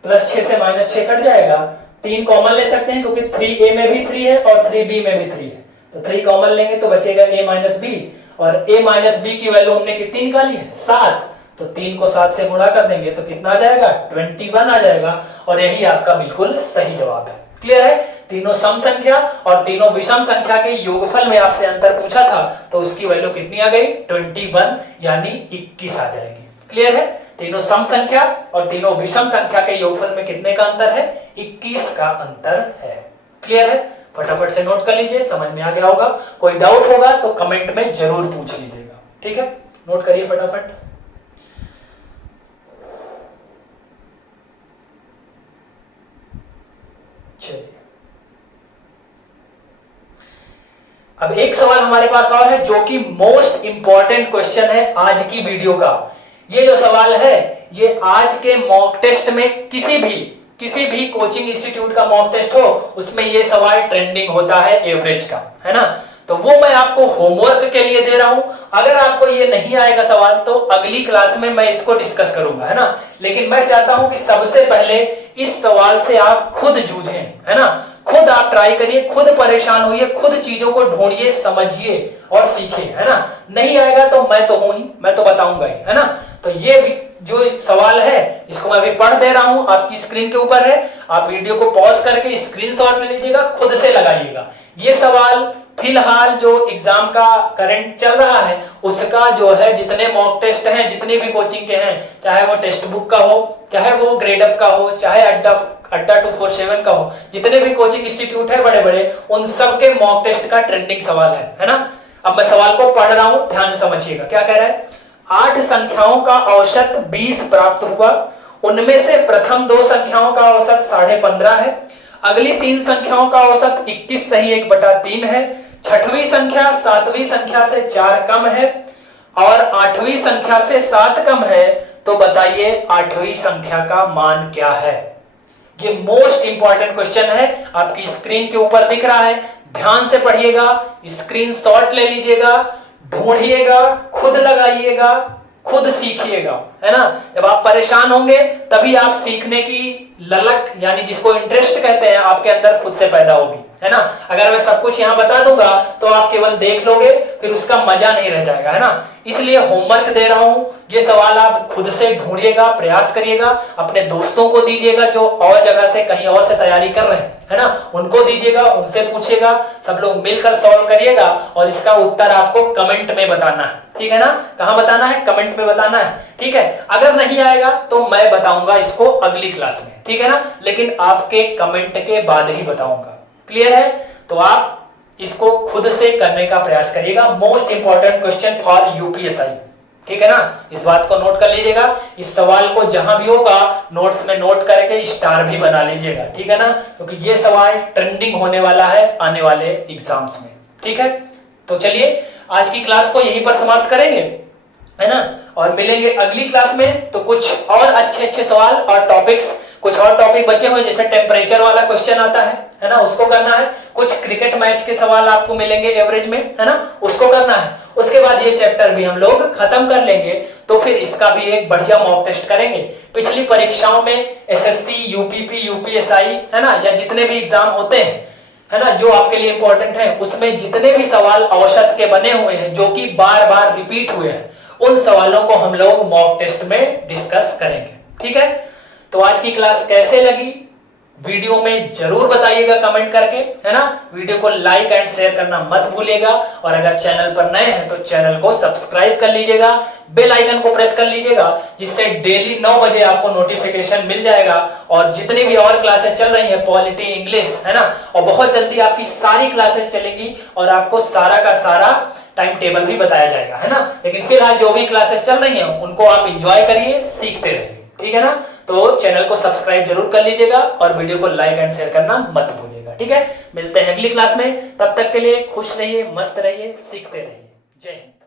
+6 से -6 कट जाएगा, 3 कॉमन ले सकते हैं क्योंकि 3a में भी 3 है और 3b में भी 3 है, तो 3 कॉमन लेंगे तो बचेगा a - b, और a - b की वैल्यू हमने कितनी निकाली है, 7। तो 3 को 7 से गुणा कर देंगे तो कितना आ जाएगा, 21 आ जाएगा, और यही आपका बिल्कुल सही जवाब है। क्लियर है, तीनों सम संख्या और तीनों विषम संख्या के योगफल में आपसे अंतर पूछा था तो उसकी वैल्यू कितनी आ गई, 21 यानी 21 आ जाएगी। क्लियर है, तीनों सम संख्या और तीनों विषम संख्या के योगफल में कितने का अंतर है, 21 का अंतर है। क्लियर है, फटाफट से नोट कर लीजिए, समझ में आ गया होगा। कोई डाउट होगा तो कमेंट में जरूर पूछ लीजिएगा, ठीक है, नोट करिए फटाफट। चलिए अब एक सवाल हमारे पास और है जो कि मोस्ट इंपॉर्टेंट क्वेश्चन है आज की वीडियो का। ये जो सवाल है ये आज के मॉक टेस्ट में किसी भी कोचिंग इंस्टीट्यूट का मॉक टेस्ट हो उसमें ये सवाल ट्रेंडिंग होता है एवरेज का, है ना। तो वो मैं आपको होमवर्क के लिए दे रहा हूं। अगर आपको ये नहीं आएगा सवाल तो अगली क्लास में मैं इसको डिस्कस करूंगा, है ना। लेकिन मैं चाहता हूं कि सबसे पहले इस सवाल से आप खुद जूझें, है ना, खुद आप ट्राई करिए, खुद परेशान होइए, खुद चीजों को ढूंढिए, समझिए और सीखिए, है ना। नहीं आएगा तो मैं तो हूं ही, मैं तो बताऊंगा ही, है ना। तो ये जो सवाल है इसको मैं अभी पढ़ दे रहा हूं, आपकी स्क्रीन के ऊपर है। आप वीडियो को पॉज करके स्क्रीनशॉट ले लीजिएगा, खुद से लगाइएगा। ये सवाल फिलहाल जो एग्जाम का करंट चल रहा है उसका जो है जितने मॉक टेस्ट हैं, जितने भी कोचिंग के हैं, चाहे वो टेक्स्ट बुक का हो, चाहे वो ग्रेडअप का हो, चाहे अड्डा 247 का हो, जितने भी कोचिंग इंस्टीट्यूट है बड़े बड़े, उन सब के मॉक टेस्ट का ट्रेंडिंग सवाल है ना। अब मैं सवाल को पढ़ रहा हूं, ध्यान से समझिएगा। क्या कह रहा है, 8 संख्याओं का औसत 20 प्राप्त हुआ, उनमें से प्रथम 2 संख्याओं का औसत 15.5 है। अगली 3 संख्याओं का औसत 21 सही 1/3 है। छठवीं संख्या 7वीं संख्या से 4 कम है और 8वीं संख्या से 7 कम है। तो बताइए 8वीं संख्या का मान क्या है? ये मोस्ट इंपॉर्टेंट क्वेश्चन है, आपकी स्क्रीन के ऊपर दिख रहा है, ध्यान से पढ़िएगा, स्क्रीनशॉट ले लीजिएगा, ढूंढिएगा, खुद लगाइएगा, खुद सीखिएगा, है ना। जब आप परेशान होंगे तभी आप सीखने की ललक यानी जिसको इंटरेस्ट कहते हैं आपके अंदर खुद से पैदा होगी, है ना। अगर मैं सब कुछ यहां बता दूंगा तो आप केवल देख लोगे, फिर उसका मजा नहीं रह जाएगा, है ना। इसलिए होमवर्क दे रहा हूं, ये सवाल आप खुद से ढूंढिएगा, प्रयास करिएगा, अपने दोस्तों को दीजिएगा जो और जगह से कहीं और से तैयारी कर रहे हैं, है ना, उनको दीजिएगा, उनसे पूछिएगा, सब लोग मिलकर सॉल्व करिएगा और इसका उत्तर आपको कमेंट में बताना है, ठीक है ना। कहां बताना है? कमेंट में बताना है, ठीक है। अगर नहीं आएगा तो मैं बताऊंगा इसको अगली क्लास में, ठीक है ना, लेकिन आपके कमेंट के बाद ही बताऊंगा। क्लियर है? तो आप इसको खुद से करने का प्रयास करिएगा। Most important question for UPSI, ठीक है ना। इस बात को नोट कर लीजिएगा, इस सवाल को जहां भी होगा नोट्स में नोट करके स्टार भी बना लीजिएगा, ठीक है ना, क्योंकि ये सवाल ट्रेंडिंग होने वाला है आने वाले एग्जाम्स में, ठीक है। तो चलिए आज की क्लास को यहीं पर समाप्त करेंगे, है ना, और मिलेंगे अगली क्लास में। तो कुछ और अच्छे सवाल और टॉपिक्स, कुछ और टॉपिक बचे हुए जैसे टेम्परेचर वाला क्वेश्चन आता है ना, उसको करना है। कुछ क्रिकेट मैच के सवाल आपको मिलेंगे एवरेज में, है ना, उसको करना है। उसके बाद ये चैप्टर भी हम लोग खत्म कर लेंगे, तो फिर इसका भी एक बढ़िया मॉक टेस्ट करेंगे। पिछली परीक्षाओं में एसएससी, यूपीपी, यूपीएसआई, है ना, या जितने भी एग्जाम होते हैं, है ना, जो आपके लिए इंपॉर्टेंट है, उसमें जितने भी सवाल औसत के बने हुए हैं जो कि बार बार रिपीट हुए हैं, उन सवालों को हम लोग मॉक टेस्ट में डिस्कस करेंगे, ठीक है। तो आज की क्लास कैसे लगी वीडियो में जरूर बताइएगा कमेंट करके, है ना। वीडियो को लाइक एंड शेयर करना मत भूलिएगा, और अगर चैनल पर नए हैं तो चैनल को सब्सक्राइब कर लीजिएगा, बेल आइकन को प्रेस कर लीजिएगा, जिससे डेली 9 बजे आपको नोटिफिकेशन मिल जाएगा। और जितनी भी और क्लासेस चल रही है, पॉलिटी, इंग्लिश, है ना, और बहुत जल्दी आपकी सारी क्लासेस चलेंगी और आपको सारा का सारा टाइम टेबल भी बताया जाएगा, है ना। लेकिन फिलहाल जो भी क्लासेस चल रही हैं उनको आप इंजॉय करिए, सीखते रहिए, ठीक है ना। तो चैनल को सब्सक्राइब जरूर कर लीजिएगा और वीडियो को लाइक एंड शेयर करना मत भूलिएगा, ठीक है। मिलते हैं अगली क्लास में, तब तक के लिए खुश रहिए, मस्त रहिए, सीखते रहिए। जय हिंद।